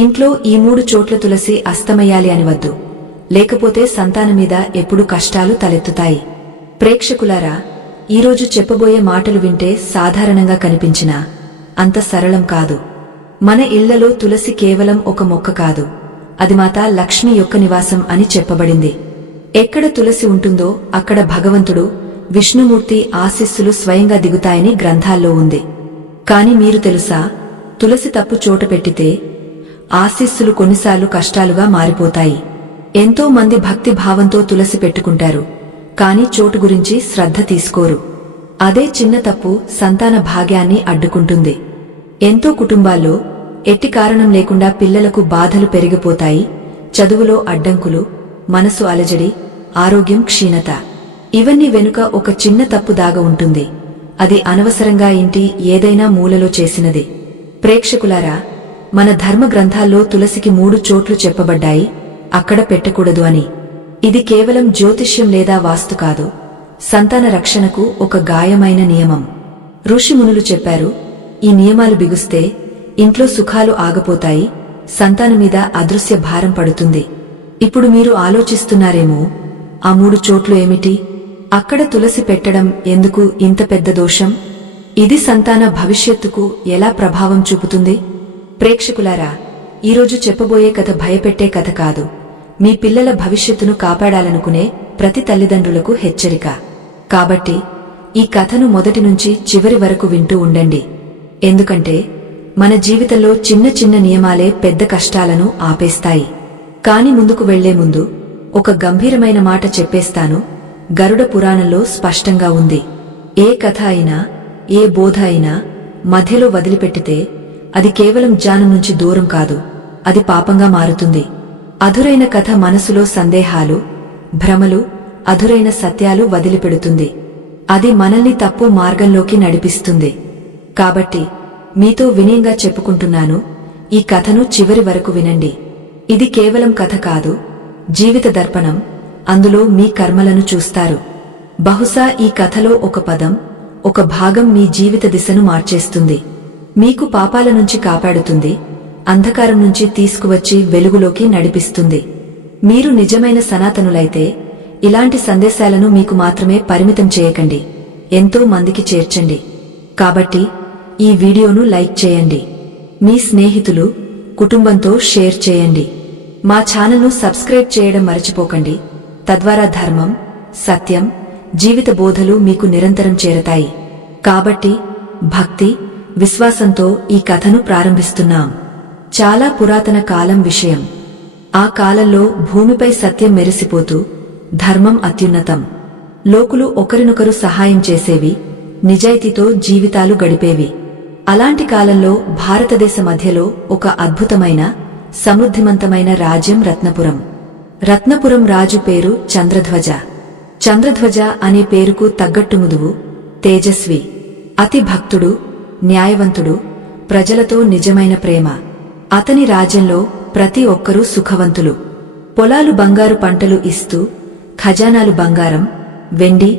ఇంట్లో ఈ 3 చోట్ల తులసి అస్తమయ్యాలి అని వద్దు, లేకపోతే సంతానమీద ఎప్పుడు కష్టాలు తలెత్తుతాయి. ప్రేక్షకులారా, ఈరోజు చెప్పబోయే మాటలు వింటే సాధారణంగా కనిపించినా అంత సరళం కాదు. మన ఇళ్లలో తులసి కేవలం ఒక మొక్క కాదు, అది మాతా లక్ష్మి యొక్క నివాసం అని చెప్పబడింది. ఎక్కడ తులసి ఉంటుందో అక్కడ భగవంతుడు, విష్ణుమూర్తి ఆశీస్సులు స్వయంగా దిగుతాయని గ్రంథాల్లో ఉంది. కాని మీరు తెలుసా, తులసి తప్పు చోట పెట్టితే ఆశీస్సులు కొన్నిసార్లు కష్టాలుగా మారిపోతాయి. ఎంతో మంది భక్తి భావంతో తులసి పెట్టుకుంటారు, కాని చోటు గురించి శ్రద్ధ తీసుకోరు. అదే చిన్న తప్పు సంతాన భాగ్యాన్ని అడ్డుకుంటుంది. ఎంతో కుటుంబాల్లో ఎట్టి కారణం లేకుండా పిల్లలకు బాధలు పెరిగిపోతాయి. చదువులో అడ్డంకులు, మనసు అలజడి, ఆరోగ్యం క్షీణత, ఇవన్నీ వెనుక ఒక చిన్న తప్పు దాగా ఉంటుంది. అది అనవసరంగా ఇంటి ఏదైనా మూలలో చేసినది. ప్రేక్షకులారా, మన ధర్మ గ్రంథాల్లో తులసికి 3 చోట్లు చెప్పబడ్డాయి అక్కడ పెట్టకూడదు అని. ఇది కేవలం జ్యోతిష్యం లేదా వాస్తు కాదు, సంతాన రక్షణకు ఒక గాయమైన నియమం. ఋషిమునులు చెప్పారు, ఈ నియమాలు బిగుస్తే ఇంట్లో సుఖాలు ఆగపోతాయి, సంతానమీద అదృశ్య భారం పడుతుంది. ఇప్పుడు మీరు ఆలోచిస్తున్నారేమో, ఆ 3 చోట్లు ఏమిటి? అక్కడ తులసి పెట్టడం ఎందుకు ఇంత పెద్ద దోషం? ఇది సంతాన భవిష్యత్తుకు ఎలా ప్రభావం చూపుతుంది? ప్రేక్షకులారా, ఈరోజు చెప్పబోయే కథ భయపెట్టే కథ కాదు, మీ పిల్లల భవిష్యత్తును కాపాడాలనుకునే ప్రతి తల్లిదండ్రులకు హెచ్చరిక. కాబట్టి ఈ కథను మొదటి నుంచి చివరి వరకు వింటూ ఉండండి. ఎందుకంటే మన జీవితంలో చిన్న చిన్న నియమాలే పెద్ద కష్టాలను ఆపేస్తాయి. కాని ముందుకు వెళ్లే ముందు ఒక గంభీరమైన మాట చెప్పేస్తాను. గరుడ పురాణంలో స్పష్టంగా ఉంది, ఏ కథ అయినా, ఏ బోధ అయినా మధ్యలో వదిలిపెట్టితే అది కేవలం జ్ఞానం నుంచి దూరం కాదు, అది పాపంగా మారుతుంది. అధురైన కథ మనసులో సందేహాలు, భ్రమలు, అధురైన సత్యాలు వదిలిపెడుతుంది. అది మనల్ని తప్పు మార్గంలోకి నడిపిస్తుంది. కాబట్టి మీతో వినయంగా చెప్పుకుంటున్నాను, ఈ కథను చివరి వరకు వినండి. ఇది కేవలం కథ కాదు, జీవిత దర్పణం. అందులో మీ కర్మలను చూస్తారు. బహుశా ఈ కథలో ఒక పదం, ఒక భాగం మీ జీవిత దిశను మార్చేస్తుంది. మీకు పాపాల నుంచి కాపాడుతుంది, అంధకారం నుంచి తీసుకువచ్చి వెలుగులోకి నడిపిస్తుంది. మీరు నిజమైన సనాతనులైతే ఇలాంటి సందేశాలను మీకు మాత్రమే పరిమితం చేయకండి, ఎంతో మందికి చేర్చండి. కాబట్టి ఈ వీడియోను లైక్ చేయండి, మీ స్నేహితులు, కుటుంబంతో షేర్ చేయండి. మా ఛానల్ను సబ్స్క్రైబ్ చేయడం మరచిపోకండి. తద్వారా ధర్మం, సత్యం, జీవిత బోధలు మీకు నిరంతరం చేరతాయి. కాబట్టి భక్తి, విశ్వాసంతో ఈ కథను ప్రారంభిస్తున్నాం. చాలా పురాతన కాలం విషయం. ఆ కాలంలో భూమిపై సత్యం మెరిసిపోతూ, ధర్మం అత్యున్నతం. లోకులు ఒకరినొకరు సహాయం చేసేవి, నిజాయితీతో జీవితాలు గడిపేవి. అలాంటి కాలంలో భారతదేశ మధ్యలో ఒక అద్భుతమైన, సమృద్ధిమంతమైన రాజ్యం రత్నపురం. రత్నపురం రాజు పేరు చంద్రధ్వజ. చంద్రధ్వజ అనే పేరుకు తగ్గట్టు మృదువు, తేజస్వి, అతి భక్తుడు, న్యాయవంతుడు, ప్రజలతో నిజమైన ప్రేమ. అతని రాజ్యంలో ప్రతి ఒక్కరూ సుఖవంతులు. పొలాలు బంగారు పంటలు ఇస్తూ, ఖజానాలు బంగారం, వెండి,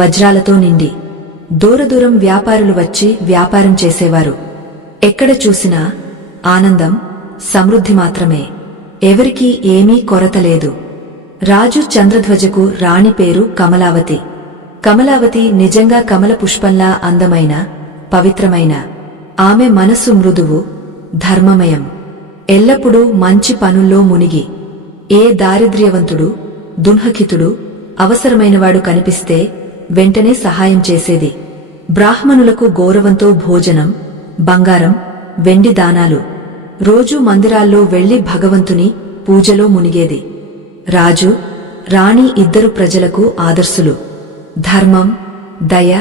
వజ్రాలతో నిండి, దూరదూరం వ్యాపారులు వచ్చి వ్యాపారం చేసేవారు. ఎక్కడ చూసినా ఆనందం, సమృద్ధి మాత్రమే. ఎవరికీ ఏమీ కొరత లేదు. రాజు చంద్రధ్వజకు రాణి పేరు కమలావతి. కమలావతి నిజంగా కమల పుష్పంలా అందమైన, పవిత్రమైన. ఆమె మనసు మృదువు, ధర్మమయం. ఎల్లప్పుడూ మంచి పనుల్లో మునిగి, ఏ దారిద్ర్యవంతుడు, దున్హకితుడు, అవసరమైనవాడు కనిపిస్తే వెంటనే సహాయం చేసేది. బ్రాహ్మణులకు గౌరవంతో భోజనం, బంగారం, వెండి దానాలు. రోజూ మందిరాల్లో వెళ్లి భగవంతుని పూజలో మునిగేది. రాజు, రాణి ఇద్దరు ప్రజలకు ఆదర్శులు. ధర్మం, దయ,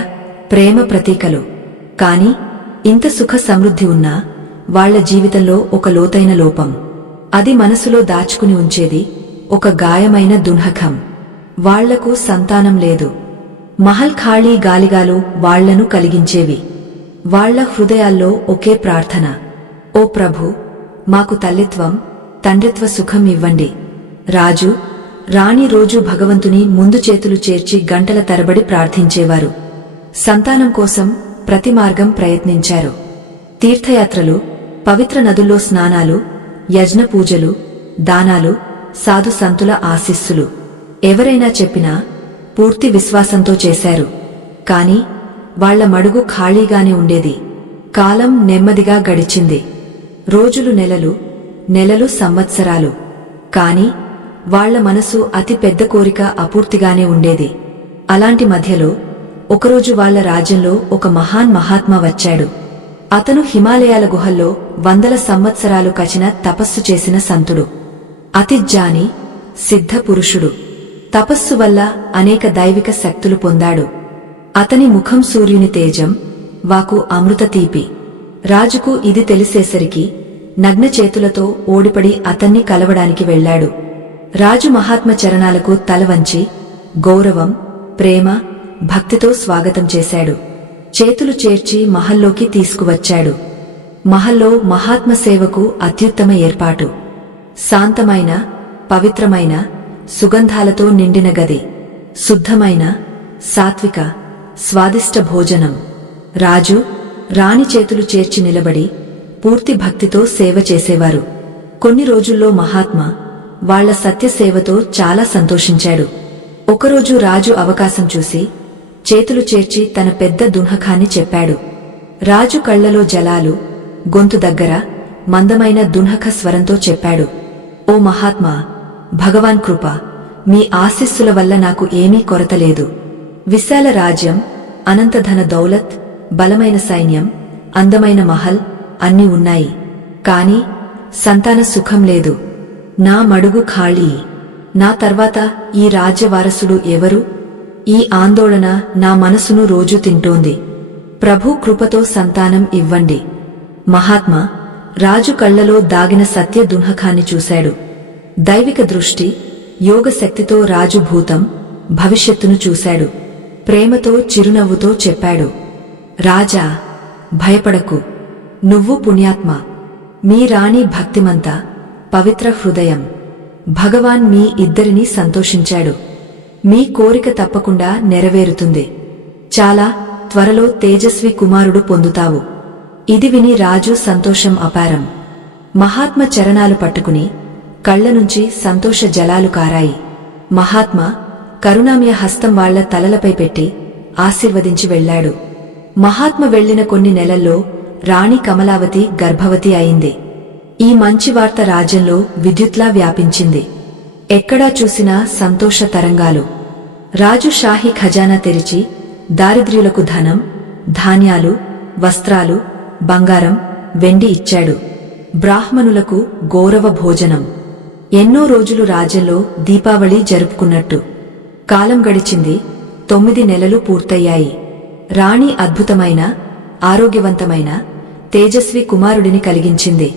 ప్రేమ ప్రతీకలు. కాని ఇంత సుఖ సమృద్ధి ఉన్నా వాళ్ల జీవితంలో ఒక లోతైన లోపం. అది మనసులో దాచుకుని ఉంచేది, ఒక గాయమైన దున్హకం. వాళ్లకు సంతానం లేదు. మహల్ ఖాళీ గాలిగాలు వాళ్లను కలిగించేవి. వాళ్ల హృదయాల్లో ఒకే ప్రార్థన, ఓ ప్రభు, మాకు తల్లిత్వం, తండ్రిత్వ సుఖం ఇవ్వండి. రాజు, రాణి రోజూ భగవంతుని ముందు చేతులు చేర్చి గంటల తరబడి ప్రార్థించేవారు. సంతానం కోసం ప్రతి మార్గం ప్రయత్నించారు. తీర్థయాత్రలు, పవిత్ర నదుల్లో స్నానాలు, యజ్ఞ పూజలు, దానాలు, సాధు సంతుల ఆశీస్సులు ఎవరైనా చెప్పినా పూర్తి విశ్వాసంతో చేశారు. కాని వాళ్ల మడుగు ఖాళీగానే ఉండేది. కాలం నెమ్మదిగా గడిచింది. రోజులు నెలలు, నెలలు సంవత్సరాలు. కాని వాళ్ల మనసు అతి పెద్ద కోరిక అపూర్తిగానే ఉండేది. అలాంటి మధ్యలో ఒకరోజు వాళ్ల రాజ్యంలో ఒక మహాత్మా వచ్చాడు. అతను హిమాలయాల గుహల్లో 100 సంవత్సరాలు కచిన తపస్సు చేసిన సంతుడు. అతి జ్ఞాని, సిద్ధ పురుషుడు. తపస్సు వల్ల అనేక దైవిక శక్తులు పొందాడు. అతని ముఖం సూర్యుని తేజం, వాకు అమృత తీపి. రాజుకు ఇది తెలిసేసరికి నగ్న చేతులతో ఓడిపడి అతన్ని కలవడానికి వెళ్లాడు. రాజు మహాత్మ చరణాలకు తల వంచి గౌరవం, ప్రేమ, భక్తితో స్వాగతం చేశాడు. చేతులు చేర్చి మహల్లోకి తీసుకువచ్చాడు. మహల్లో మహాత్మ సేవకు అత్యుత్తమ ఏర్పాటు. శాంతమైన, పవిత్రమైన, సుగంధాలతో నిండిన గది. శుద్ధమైన, సాత్విక, స్వాదిష్ట భోజనం. రాజు, రాణి చేతులు చేర్చి నిలబడి పూర్తి భక్తితో సేవ చేసేవారు. కొన్ని రోజుల్లో మహాత్మా వాళ్ల సత్యసేవతో చాలా సంతోషించాడు. ఒకరోజు రాజు అవకాశం చూసి చేతులు చేర్చి తన పెద్ద దున్హకాన్ని చెప్పాడు. రాజు కళ్లలో జలాలు, గొంతు దగ్గర మందమైన దున్హక స్వరంతో చెప్పాడు, ఓ మహాత్మా, భగవాన్ కృప, మీ ఆశీస్సుల వల్ల నాకు ఏమీ కొరతలేదు. విశాల రాజ్యం, అనంతధన దౌలత్, బలమైన సైన్యం, అందమైన మహల్ అన్నీ ఉన్నాయి. కాని సంతాన సుఖం లేదు. నా మడుగు ఖాళీ. నా తర్వాత ఈ రాజ్యవారసుడు ఎవరు? ఈ ఆందోళన నా మనసును రోజూ తింటోంది. ప్రభు కృపతో సంతానం ఇవ్వండి. మహాత్మా రాజు కళ్లలో దాగిన సత్య దున్హకాన్ని చూశాడు. దైవిక దృష్టి, యోగ శక్తితో రాజు భూతం, భవిష్యత్తును చూశాడు. ప్రేమతో చిరునవ్వుతో చెప్పాడు, రాజా, భయపడకు. నువ్వు పుణ్యాత్మ. మీ రాణి భక్తిమంత, పవిత్ర హృదయం. భగవాన్ మీ ఇద్దరినీ సంతోషించాడు. మీ కోరిక తప్పకుండా నెరవేరుతుంది. చాలా త్వరలో తేజస్వి కుమారుడు పొందుతావు. ఇది విని రాజు సంతోషం అపారం. మహాత్మ చరణాలు పట్టుకుని కళ్లనుంచి సంతోష జలాలు కారాయి. మహాత్మా కరుణామయ హస్తం వాళ్ల తలలపై పెట్టి ఆశీర్వదించి వెళ్లాడు. మహాత్మ వెళ్లిన కొన్ని నెలల్లో రాణి కమలావతి గర్భవతి అయింది. ఈ మంచి వార్త రాజ్యంలో విద్యుత్లా వ్యాపించింది. ఎక్కడా చూసినా సంతోష తరంగాలు. రాజు షాహీ ఖజానా తెరిచి దారిద్ర్యులకు ధనం, ధాన్యాలు, వస్త్రాలు, బంగారం, వెండి ఇచ్చాడు. బ్రాహ్మణులకు గౌరవ భోజనం. ఎన్నో రోజులు రాజ్యంలో దీపావళి జరుపుకున్నట్టు. కాలం గడిచింది. 9 నెలలు పూర్తయ్యాయి. రాణి అద్భుతమైన, ఆరోగ్యవంతమైన, తేజస్వి కుమారుడిని కలిగించింది.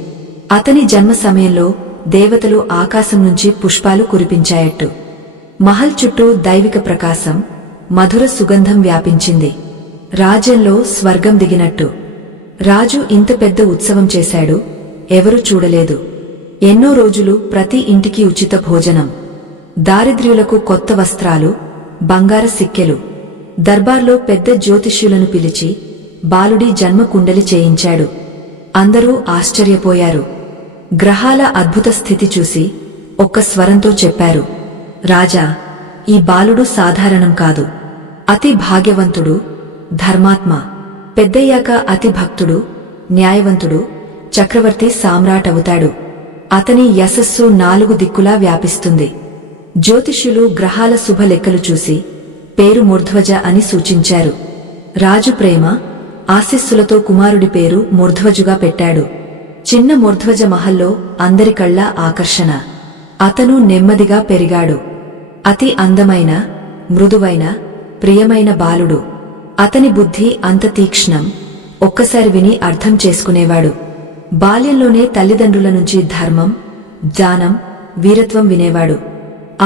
అతని జన్మ సమయంలో దేవతలు ఆకాశం నుంచి పుష్పాలు కురిపించాయట్టు. మహల్ చుట్టూ దైవిక ప్రకాశం, మధుర సుగంధం వ్యాపించింది. రాజ్యంలో స్వర్గం దిగినట్టు. రాజు ఇంత పెద్ద ఉత్సవం చేశాడు, ఎవరూ చూడలేదు. ఎన్నో రోజులు ప్రతి ఇంటికి ఉచిత భోజనం. దారిద్ర్యులకు కొత్త వస్త్రాలు, బంగార సిక్కెలు. దర్బార్లో పెద్ద జ్యోతిష్యులను పిలిచి బాలుడి జన్మ కుండలి చేయించాడు. అందరూ ఆశ్చర్యపోయారు. గ్రహాల అద్భుత స్థితి చూసి ఒక్క స్వరంతో చెప్పారు, రాజా, ఈ బాలుడు సాధారణం కాదు. అతి భాగ్యవంతుడు, ధర్మాత్మ. పెద్దయ్యాక అతి భక్తుడు, న్యాయవంతుడు, చక్రవర్తి సామ్రాట్ అవుతాడు. అతని యశస్సు 4 దిక్కులా వ్యాపిస్తుంది. జ్యోతిష్యులు గ్రహాల శుభ లెక్కలు చూసి పేరు మూర్ధ్వజ అని సూచించారు. రాజు ప్రేమ, ఆశీస్సులతో కుమారుడి పేరు మూర్ధ్వజుగా పెట్టాడు. చిన్న మూర్ధ్వజ మహల్లో అందరి కళ్ళ ఆకర్షణ. అతను నెమ్మదిగా పెరిగాడు. అతి అందమైన, మృదువైన, ప్రియమైన బాలుడు. అతని బుద్ధి అంత తీక్ష్ణం, ఒక్కసారి విని అర్థం చేసుకునేవాడు. బాల్యంలోనే తల్లిదండ్రుల నుంచి ధర్మం, జ్ఞానం, వీరత్వం వినేవాడు.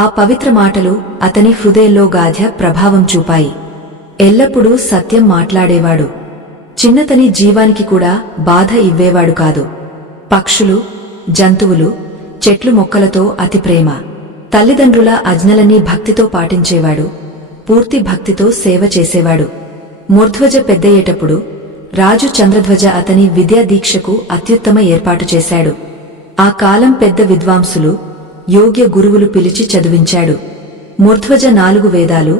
ఆ పవిత్ర మాటలు అతని హృదయంలో గాఢ ప్రభావం చూపాయి. ఎల్లప్పుడూ సత్యం మాట్లాడేవాడు. చిన్నతని జీవానికి కూడా బాధ ఇవ్వేవాడు కాదు. పక్షులు, జంతువులు, చెట్లు మొక్కలతో అతి ప్రేమ. తల్లిదండ్రుల ఆజ్ఞలన్నీ భక్తితో పాటించేవాడు. పూర్తి భక్తితో సేవ చేసేవాడు. మూర్ధ్వజ పెద్దయ్యేటప్పుడు రాజు చంద్రధ్వజ అతని విద్యా దీక్షకు అత్యుత్తమ ఏర్పాటు చేశాడు. ఆ కాలం పెద్ద విద్వాంసులు, యోగ్య గురువులు పిలిచి చదివించాడు. మూర్ధ్వజ 4 వేదాలు,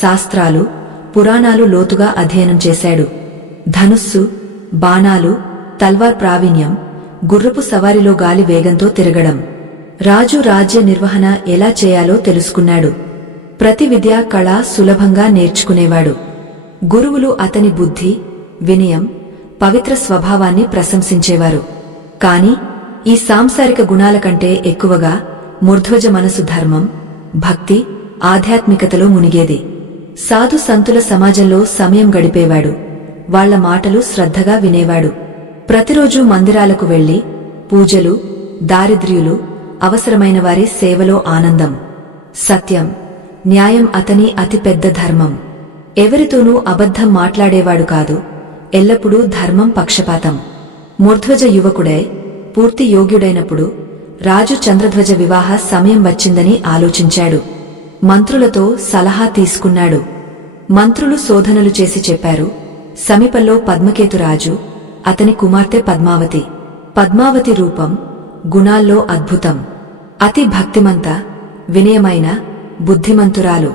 శాస్త్రాలు, పురాణాలు లోతుగా అధ్యయనం చేశాడు. ధనుస్సు, బాణాలు, తల్వార్ ప్రావీణ్యం, గుర్రపు సవారిలో గాలి వేగంతో తిరగడం, రాజు రాజ్య నిర్వహణ ఎలా చేయాలో తెలుసుకున్నాడు. ప్రతి విద్యా కళ సులభంగా నేర్చుకునేవాడు. గురువులు అతని బుద్ధి, వినయం, పవిత్ర స్వభావాన్ని ప్రశంసించేవారు. కాని ఈ సాంసారిక గుణాల కంటే ఎక్కువగా మూర్ధ్వజ మనసు ధర్మం, భక్తి, ఆధ్యాత్మికతలో మునిగేది. సాధు సంతుల సమాజంలో సమయం గడిపేవాడు. వాళ్ల మాటలు శ్రద్ధగా వినేవాడు. ప్రతిరోజూ మందిరాలకు వెళ్లి పూజలు, దారిద్ర్యులు, అవసరమైన వారి సేవలో ఆనందం. సత్యం, న్యాయం అతని అతిపెద్ద ధర్మం. ఎవరితోనూ అబద్ధం మాట్లాడేవాడు కాదు. ఎల్లప్పుడూ ధర్మం పక్షపాతం. మూర్ధ్వజ యువకుడై పూర్తి యోగ్యుడైనప్పుడు రాజు చంద్రధ్వజ వివాహ సమయం వచ్చిందని ఆలోచించాడు. మంత్రులతో సలహా తీసుకున్నాడు. మంత్రులు శోధనలు చేసి చెప్పారు, సమీపంలో పద్మకేతు రాజు, అతని కుమార్తె పద్మావతి. పద్మావతి రూపం, గుణాల్లో అద్భుతం. అతి భక్తిమంత, వినయమైన, బుద్ధిమంతురాలు.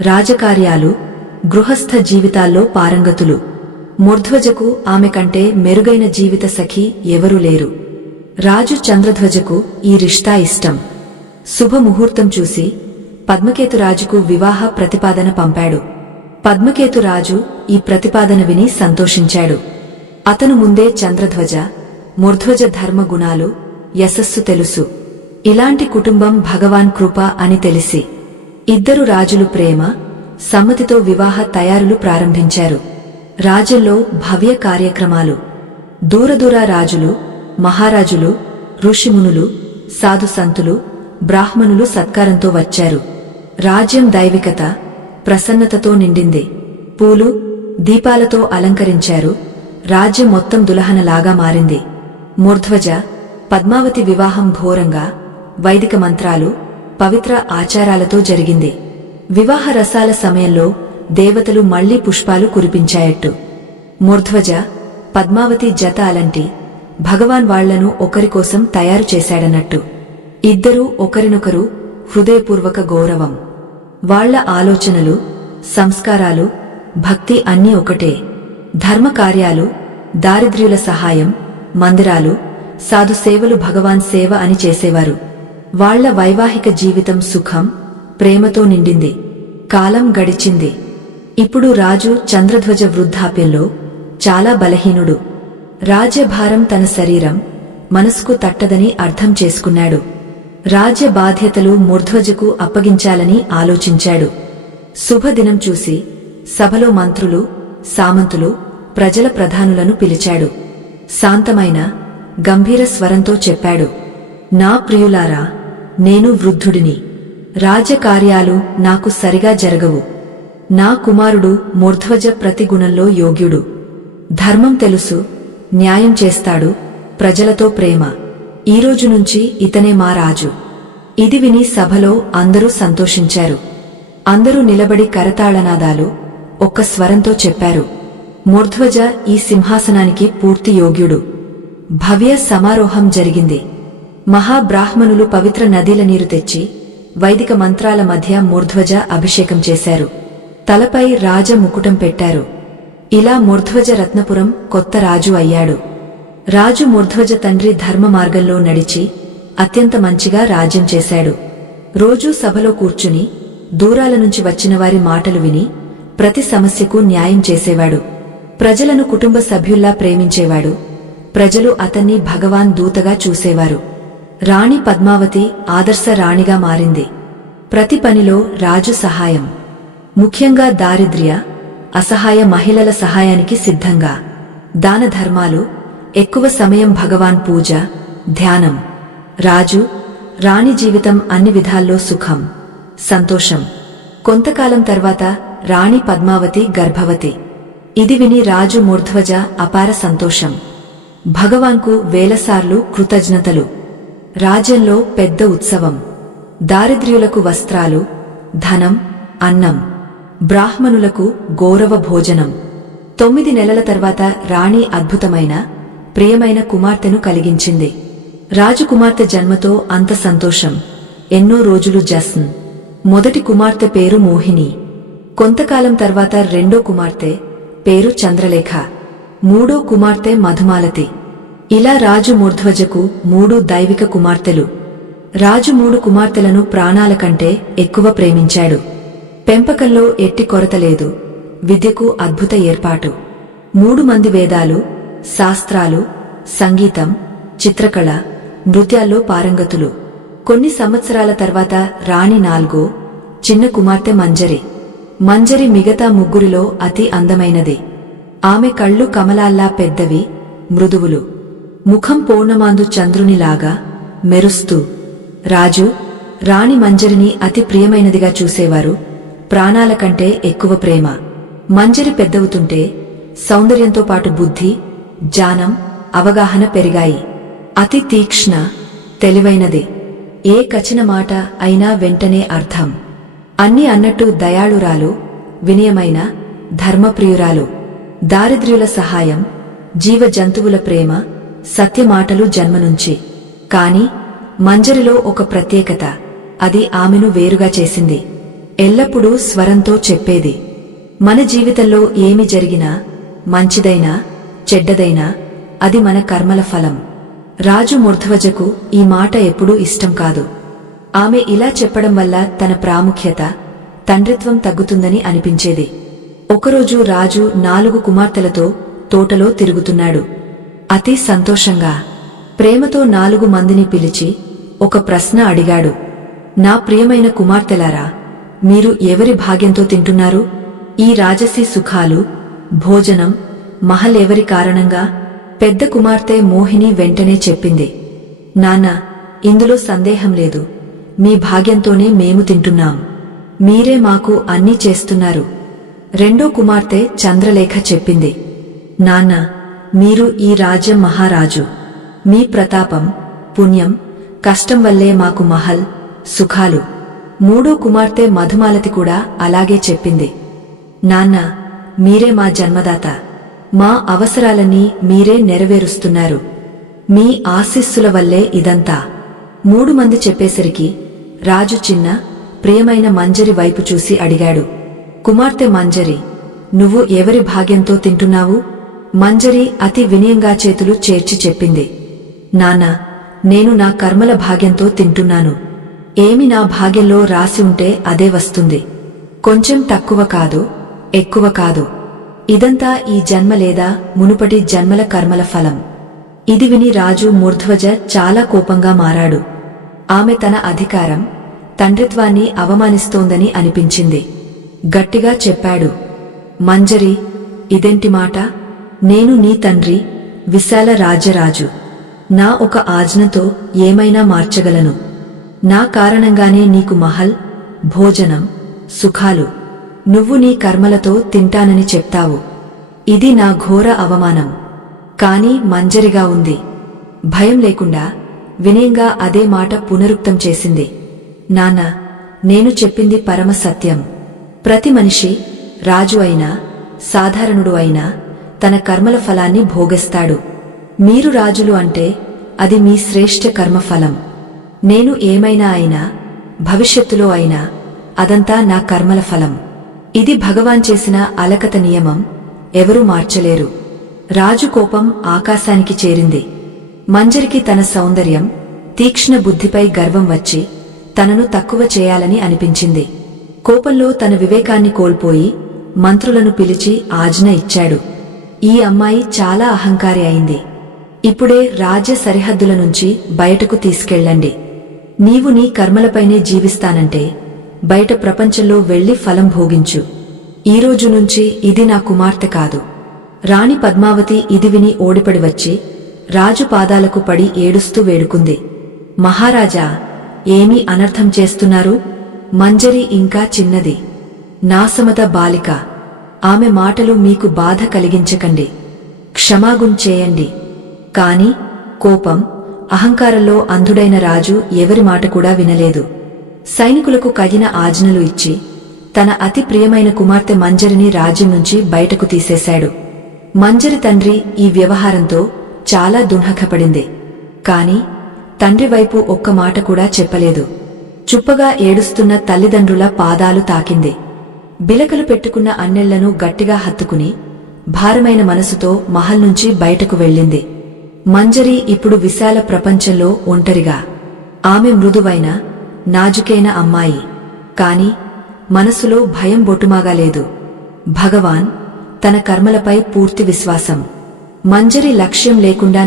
రాజకార్యాలు, గృహస్థ జీవితాల్లో పారంగతులు. మూర్ధ్వజకు ఆమె కంటే మెరుగైన జీవిత సఖి ఎవరూ లేరు. రాజు చంద్రధ్వజకు ఈ రిష్తా ఇష్టం. శుభముహూర్తం చూసి పద్మకేతు రాజుకు వివాహ ప్రతిపాదన పంపాడు. పద్మకేతు రాజు ఈ ప్రతిపాదన విని సంతోషించాడు. అతను ముందే చంద్రధ్వజ, మూర్ధ్వజ ధర్మ గుణాలు, యశస్సు తెలుసు. ఇలాంటి కుటుంబం భగవాన్ కృప అని తెలిసి ఇద్దరు రాజులు ప్రేమ, సమ్మతితో వివాహ తయారులు ప్రారంభించారు. రాజ్యంలో భవ్య కార్యక్రమాలు. దూరదూర రాజులు, మహారాజులు, ఋషిమునులు, సాధు సంతులు, బ్రాహ్మణులు సత్కారంతో వచ్చారు. రాజ్యం దైవికత, ప్రసన్నతతో నిండింది. పూలు, దీపాలతో అలంకరించారు. రాజ్యం మొత్తం దులహనలాగా మారింది. మూర్ధ్వజ, పద్మావతి వివాహం ఘోరంగా, వైదిక మంత్రాలు, పవిత్ర ఆచారాలతో జరిగింది. వివాహ రసాల సమయంలో దేవతలు మళ్లీ పుష్పాలు కురిపించాయట్టు. మూర్ధ్వజ, పద్మావతి జత అలంటి భగవాన్ వాళ్లను ఒకరికోసం తయారు చేశాడన్నట్టు. ఇద్దరూ ఒకరినొకరు హృదయపూర్వక గౌరవం. వాళ్ల ఆలోచనలు, సంస్కారాలు, భక్తి అన్నీ ఒకటే. ధర్మకార్యాలు, దారిద్ర్యుల సహాయం, మందిరాలు, సాధు సేవలు భగవాన్ సేవ అని చేసేవారు. వాళ్ల వైవాహిక జీవితం సుఖం, ప్రేమతో నిండింది. కాలం గడిచింది. ఇప్పుడు రాజు చంద్రధ్వజ వృద్ధాప్యంలో చాలా బలహీనుడు. రాజ్యభారం తన శరీరం, మనసుకు తట్టదని అర్థం చేసుకున్నాడు. రాజ్య బాధ్యతలు మూర్ధ్వజకు అప్పగించాలని ఆలోచించాడు. శుభదినం చూసి సభలో మంత్రులు, సామంతులు, ప్రజల ప్రధానులను పిలిచాడు. శాంతమైన, గంభీర స్వరంతో చెప్పాడు, నా ప్రియులారా, నేను వృద్ధుడిని. రాజ్యకార్యాలు నాకు సరిగా జరగవు. నా కుమారుడు మూర్ధ్వజ ప్రతి గుణంలో యోగ్యుడు. ధర్మం తెలుసు, న్యాయం చేస్తాడు, ప్రజలతో ప్రేమ. ఈరోజు నుంచి ఇతనే మా రాజు. ఇది విని సభలో అందరూ సంతోషించారు. అందరూ నిలబడి కరతాళనాదాలు, ఒక్క స్వరంతో చెప్పారు, మూర్ధ్వజ ఈ సింహాసనానికి పూర్తి యోగ్యుడు. భవ్య సమారోహం జరిగింది. మహాబ్రాహ్మణులు పవిత్ర నదీల నీరు తెచ్చి వైదిక మంత్రాల మధ్య మూర్ధ్వజ అభిషేకం చేశారు. తలపై రాజ ముకుటం పెట్టారు. ఇలా మూర్ధ్వజ రత్నపురం కొత్త రాజు అయ్యాడు. రాజు మూర్ధ్వజ తండ్రి ధర్మ మార్గంలో నడిచి అత్యంత మంచిగా రాజ్యం చేశాడు. రోజూ సభలో కూర్చుని దూరాల నుంచి వచ్చినవారి మాటలు విని ప్రతి సమస్యకు న్యాయం చేసేవాడు. ప్రజలను కుటుంబ సభ్యుల్లా ప్రేమించేవాడు. ప్రజలు అతన్ని భగవాన్ దూతగా చూసేవారు. రాణి పద్మావతి ఆదర్శ రాణిగా మారింది. ప్రతి పనిలో రాజు సహాయం, ముఖ్యంగా దారిద్ర్య, అసహాయ మహిళల సహాయానికి సిద్ధంగా. దాన ధర్మాలు, ఎక్కువ సమయం భగవాన్ పూజ, ధ్యానం. రాజు, రాణి జీవితం అన్ని విధాల్లో సుఖం, సంతోషం. కొంతకాలం తర్వాత రాణి పద్మావతి గర్భవతి. ఇది విని రాజు మూర్ధ్వజ అపార సంతోషం. భగవాన్కు వేలసార్లు కృతజ్ఞతలు. రాజ్యంలో పెద్ద ఉత్సవం. దారిద్ర్యులకు వస్త్రాలు, ధనం, అన్నం. బ్రాహ్మణులకు గౌరవ భోజనం. 9 నెలల తర్వాత రాణి అద్భుతమైన, ప్రియమైన కుమార్తెను కలిగించింది. రాజకుమార్తె జన్మతో అంత సంతోషం. ఎన్నో రోజులు జశ్న్. మొదటి కుమార్తె పేరు మోహిని. కొంతకాలం తర్వాత రెండో కుమార్తె పేరు చంద్రలేఖ. మూడో కుమార్తె మధుమాలతి. ఇలా రాజు మూర్ధ్వజకు 3 దైవిక కుమార్తెలు. రాజు 3 కుమార్తెలను ప్రాణాల కంటే ఎక్కువ ప్రేమించాడు. పెంపకంలో ఎట్టి కొరత లేదు. విద్యకు అద్భుత ఏర్పాటు. 3 మంది వేదాలు, శాస్త్రాలు, సంగీతం, చిత్రకళ, నృత్యాల్లో పారంగతులు. కొన్ని సంవత్సరాల తర్వాత రాణి 4 చిన్న కుమార్తె మంజరి. మంజరి మిగతా ముగ్గురిలో అతి అందమైనది. ఆమె కళ్ళు కమలాల్లా పెద్దవి, మృదువులు. ముఖం పూర్ణమాందు చంద్రునిలాగా మెరుస్తూ. రాజు, రాణి మంజరిని అతి ప్రియమైనదిగా చూసేవారు. ప్రాణాల కంటే ఎక్కువ ప్రేమ. మంజరి పెద్దవుతుంటే సౌందర్యంతో పాటు బుద్ధి, జ్ఞానం, అవగాహన పెరిగాయి. అతి తీక్ష్ణ, తెలివైనది. ఏ కచిన మాట అయినా వెంటనే అర్థం. అన్నీ అన్నట్టు దయాళురాలు, వినయమైన, ధర్మప్రియురాలు. దారిద్ర్యుల సహాయం, జీవ జంతువుల ప్రేమ, సత్యమాటలు జన్మనుంచి. కాని మంజరిలో ఒక ప్రత్యేకత. అది ఆమెను వేరుగా చేసింది. ఎల్లప్పుడూ స్వరంతో చెప్పేది. మన జీవితంలో ఏమి జరిగినా, మంచిదైనా చెడ్డదైనా, అది మన కర్మల ఫలం. రాజు మూర్ధ్వజకు ఈ మాట ఎప్పుడూ ఇష్టం కాదు. ఆమె ఇలా చెప్పడం వల్ల తన ప్రాముఖ్యత, తండ్రిత్వం తగ్గుతుందని అనిపించేది. ఒకరోజు రాజు 4 కుమార్తెలతో తోటలో తిరుగుతున్నాడు. అతి సంతోషంగా, ప్రేమతో 4 మందిని పిలిచి ఒక ప్రశ్న అడిగాడు. నా ప్రియమైన కుమార్తెలారా, మీరు ఎవరి భాగ్యంతో తింటున్నారు? ఈ రాజసీ సుఖాలు, భోజనం, మహల్ ఎవరి కారణంగా? పెద్ద కుమార్తె మోహిని వెంటనే చెప్పింది. నాన్నా, ఇందులో సందేహం లేదు. మీ భాగ్యంతోనే మేము తింటున్నాం. మీరే మాకు అన్నీ చేస్తున్నారు. రెండో కుమార్తె చంద్రలేఖ చెప్పింది. నాన్నా, మీరు ఈ రాజ్యం మహారాజు. మీ ప్రతాపం, పుణ్యం, కష్టం వల్లే మాకు మహల్, సుఖాలు. మూడో కుమార్తె మధుమాలతి కూడా అలాగే చెప్పింది. నాన్నా, మీరే మా జన్మదాత. మా అవసరాలన్నీ మీరే నెరవేరుస్తున్నారు. మీ ఆశీస్సుల వల్లే ఇదంతా. 3 మంది చెప్పేసరికి రాజు చిన్న, ప్రియమైన మంజరి వైపు చూసి అడిగాడు. కుమార్తె మంజరి, నువ్వు ఎవరి భాగ్యంతో తింటున్నావు? మంజరి అతి వినయంగా చేతులు చేర్చి చెప్పింది. నాన్నా, నేను నా కర్మల భాగ్యంతో తింటున్నాను. ఏమి నా భాగ్యంలో రాసి ఉంటే అదే వస్తుంది. కొంచెం తక్కువ కాదు, ఎక్కువ కాదు. ఇదంతా ఈ జన్మ లేదా మునుపటి జన్మల కర్మల ఫలం. ఇది విని రాజు మూర్ధ్వజ చాలా కోపంగా మారాడు. ఆమె తన అధికారం, తండ్రిత్వాన్ని అవమానిస్తోందని అనిపించింది. గట్టిగా చెప్పాడు. మంజరి, ఇదేంటి మాట? నేను నీ తండ్రి, విశాల రాజ్యరాజు. నా ఒక ఆజ్ఞతో ఏమైనా మార్చగలను. నా కారణంగానే నీకు మహల్, భోజనం, సుఖాలు. నువ్వు నీ కర్మలతో తింటానని చెప్తావు. ఇది నా ఘోర అవమానం. కాని మంజరిగా ఉంది. భయం లేకుండా, వినయంగా అదే మాట పునరుక్తం చేసింది. నాన్నా, నేను చెప్పింది పరమ సత్యం. ప్రతి మనిషి, రాజు అయినా, సాధారణుడు అయినా, తన కర్మల ఫలాన్ని భోగిస్తాడు. మీరు రాజులు అంటే అది మీ శ్రేష్ఠ కర్మఫలం. నేను ఏమైనా అయినా, భవిష్యత్తులో అయినా, అదంతా నా కర్మల ఫలం. ఇది భగవాన్ చేసిన అలకత నియమం. ఎవరూ మార్చలేరు. రాజు కోపం ఆకాశానికి చేరింది. మంజరికి తన సౌందర్యం, తీక్ష్ణ బుద్ధిపై గర్వం వచ్చి తనను తక్కువ చేయాలని అనిపించింది. కోపంలో తన వివేకాన్ని కోల్పోయి మంత్రులను పిలిచి ఆజ్ఞ ఇచ్చాడు. ఈ అమ్మాయి చాలా అహంకారి అయింది. ఇప్పుడే రాజ్య సరిహద్దుల నుంచి బయటకు తీసుకెళ్ళండి. నీవు నీ కర్మలపైనే జీవిస్తానంటే బయట ప్రపంచంలో వెళ్లి ఫలం భోగించు. ఈరోజు నుంచి ఇది నా కుమార్తె కాదు. రాణి పద్మావతి ఇది విని ఓడిపడి వచ్చి రాజు పాదాలకు పడి ఏడుస్తూ వేడుకుంది. మహారాజా, ఏమీ అనర్థం చేస్తున్నారు? మంజరి ఇంకా చిన్నది, నాసమత బాలిక. ఆమె మాటలు మీకు బాధ కలిగించకండి. క్షమాగుం చేయండి. కాని కోపం, అహంకారంలో అంధుడైన రాజు ఎవరి మాట కూడా వినలేదు. సైనికులకు కగిన ఆజ్ఞలు ఇచ్చి తన అతి ప్రియమైన కుమార్తె మంజరిని రాజ్యం నుంచి బయటకు తీసేశాడు. మంజరి తండ్రి ఈ వ్యవహారంతో చాలా దుఃఖపడింది. కాని తండ్రి వైపు ఒక్క మాట కూడా చెప్పలేదు. చుప్పగా ఏడుస్తున్న తల్లిదండ్రుల పాదాలు తాకింది. బిలకలు పెట్టుకున్న అన్నెళ్లను గట్టిగా హత్తుకుని భారమైన మనసుతో మహల్ నుంచి బయటకు వెళ్ళింది. మంజరి ఇప్పుడు విశాల ప్రపంచంలో ఒంటరిగా. ఆమె మృదువైన నాజుకైన అమ్మాయి, కాని మనసులో భయం బొట్టుమాగా లేదు. భగవాన్ తన కర్మలపై పూర్తి విశ్వాసం. మంజరి లక్ష్యం లేకుండా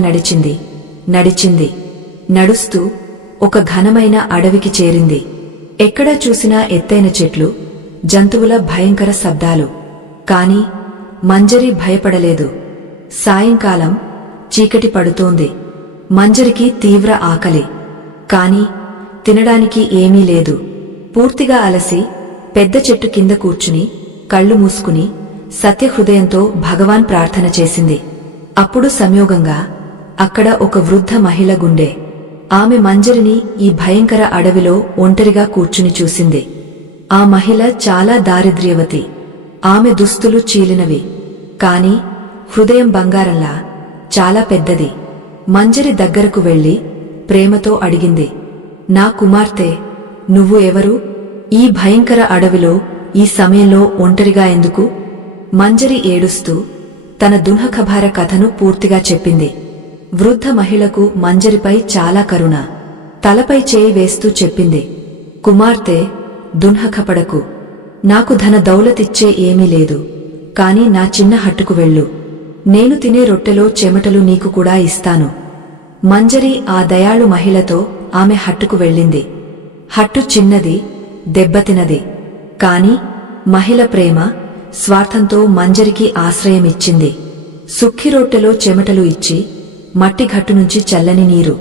నడిచింది. నడుస్తూ ఒక ఘనమైన అడవికి చేరింది. ఎక్కడా చూసినా ఎత్తైన చెట్లు, జంతువుల భయంకర శబ్దాలు. కాని మంజరి భయపడలేదు. సాయంకాలం చీకటి పడుతోంది. మంజరికి తీవ్ర ఆకలి. కాని తినడానికి ఏమీ లేదు. పూర్తిగా అలసి పెద్ద చెట్టు కింద కూర్చుని కళ్ళు మూసుకుని సత్యహృదయంతో భగవాన్ ప్రార్థన చేసింది. అప్పుడు సంయోగంగా అక్కడ ఒక వృద్ధ మహిళ గుండె. ఆమె మంజరిని ఈ భయంకర అడవిలో ఒంటరిగా కూర్చుని చూసింది. ఆ మహిళ చాలా దారిద్ర్యవతి. ఆమె దుస్తులు చీలినవి, కాని హృదయం బంగారంలా చాలా పెద్దది. మంజరి దగ్గరకు వెళ్లి ప్రేమతో అడిగింది, నా కుమార్తె, నువ్వు ఎవరు? ఈ భయంకర అడవిలో ఈ సమయంలో ఒంటరిగా ఎందుకు? మంజరి ఏడుస్తూ తన దున్హఖభార కథను పూర్తిగా చెప్పింది. వృద్ధ మహిళకు మంజరిపై చాలా కరుణ. తలపై చేయి వేస్తూ చెప్పింది, కుమార్తె, దున్హఖపడకు. నాకు ధన దౌలతిచ్చే ఏమీ లేదు, కాని నా చిన్న హట్టుకు వెళ్ళు. నేను తినే రొట్టెలో చెమటలు నీకు కూడా ఇస్తాను. మంజరి ఆ దయాళు మహిళతో ఆమె హట్టుకు వెళ్ళింది. హట్టు చిన్నది, దెబ్బతినది. కాని మహిళ ప్రేమ, స్వార్థంతో మంజరికి ఆశ్రయమిచ్చింది. సుక్కిరొట్టెలో చెమటలు ఇచ్చి మట్టి ఘట్టునుంచి చల్లని నీరు.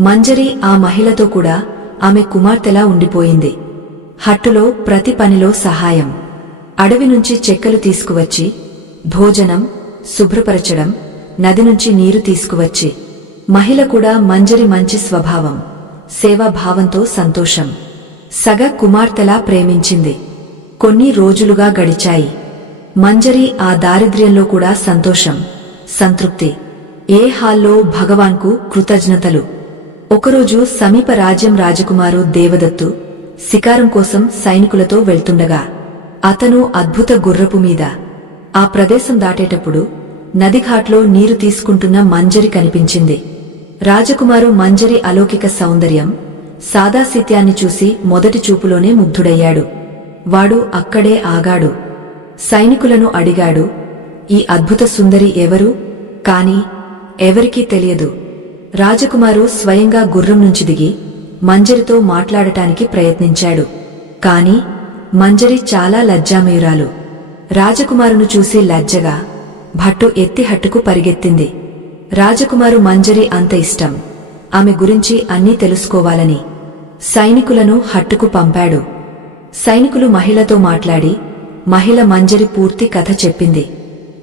మంజరి ఆ మహిళతో కూడా ఆమె కుమార్తెలా ఉండిపోయింది. హట్టులో ప్రతి పనిలో సహాయం. అడవి నుంచి చెక్కలు తీసుకువచ్చి భోజనం శుభ్రపరచడం, నది నుంచి నీరు తీసుకువచ్చి. మహిళ కూడా మంజరి మంచి స్వభావం, సేవాభావంతో సంతోషం. సగ కుమార్తెలా ప్రేమించింది. కొన్ని రోజులుగా గడిచాయి. మంజరి ఆ దారిద్ర్యంలో కూడా సంతోషం, సంతృప్తి. ఏ హాల్లో భగవాన్కు కృతజ్ఞతలు. ఒకరోజు సమీప రాజ్యం రాజకుమారు దేవదత్తు శికారం కోసం సైనికులతో వెళ్తుండగా అతను అద్భుత గుర్రపు మీద ఆ ప్రదేశం దాటేటప్పుడు నదిఘాట్లో నీరు తీసుకుంటున్న మంజరి కనిపించింది. రాజకుమారు మంజరి అలౌకిక సౌందర్యం, సాదాసీత్యాన్ని చూసి మొదటి చూపులోనే ముగ్ధుడయ్యాడు. వాడు అక్కడే ఆగాడు. సైనికులను అడిగాడు, ఈ అద్భుత సుందరి ఎవరు? కాని ఎవరికీ తెలియదు. రాజకుమారు స్వయంగా గుర్రం నుంచి దిగి మంజరితో మాట్లాడటానికి ప్రయత్నించాడు. కాని మంజరి చాలా లజ్జామయురాలు. రాజకుమారును చూసి లజ్జగా భట్టు ఎత్తి హట్టుకు పరిగెత్తింది. రాజకుమారు మంజరి అంత ఇష్టం, ఆమె గురించి అన్నీ తెలుసుకోవాలని సైనికులను హట్టుకు పంపాడు. సైనికులు మహిళతో మాట్లాడి మహిళ మంజరి పూర్తి కథ చెప్పింది.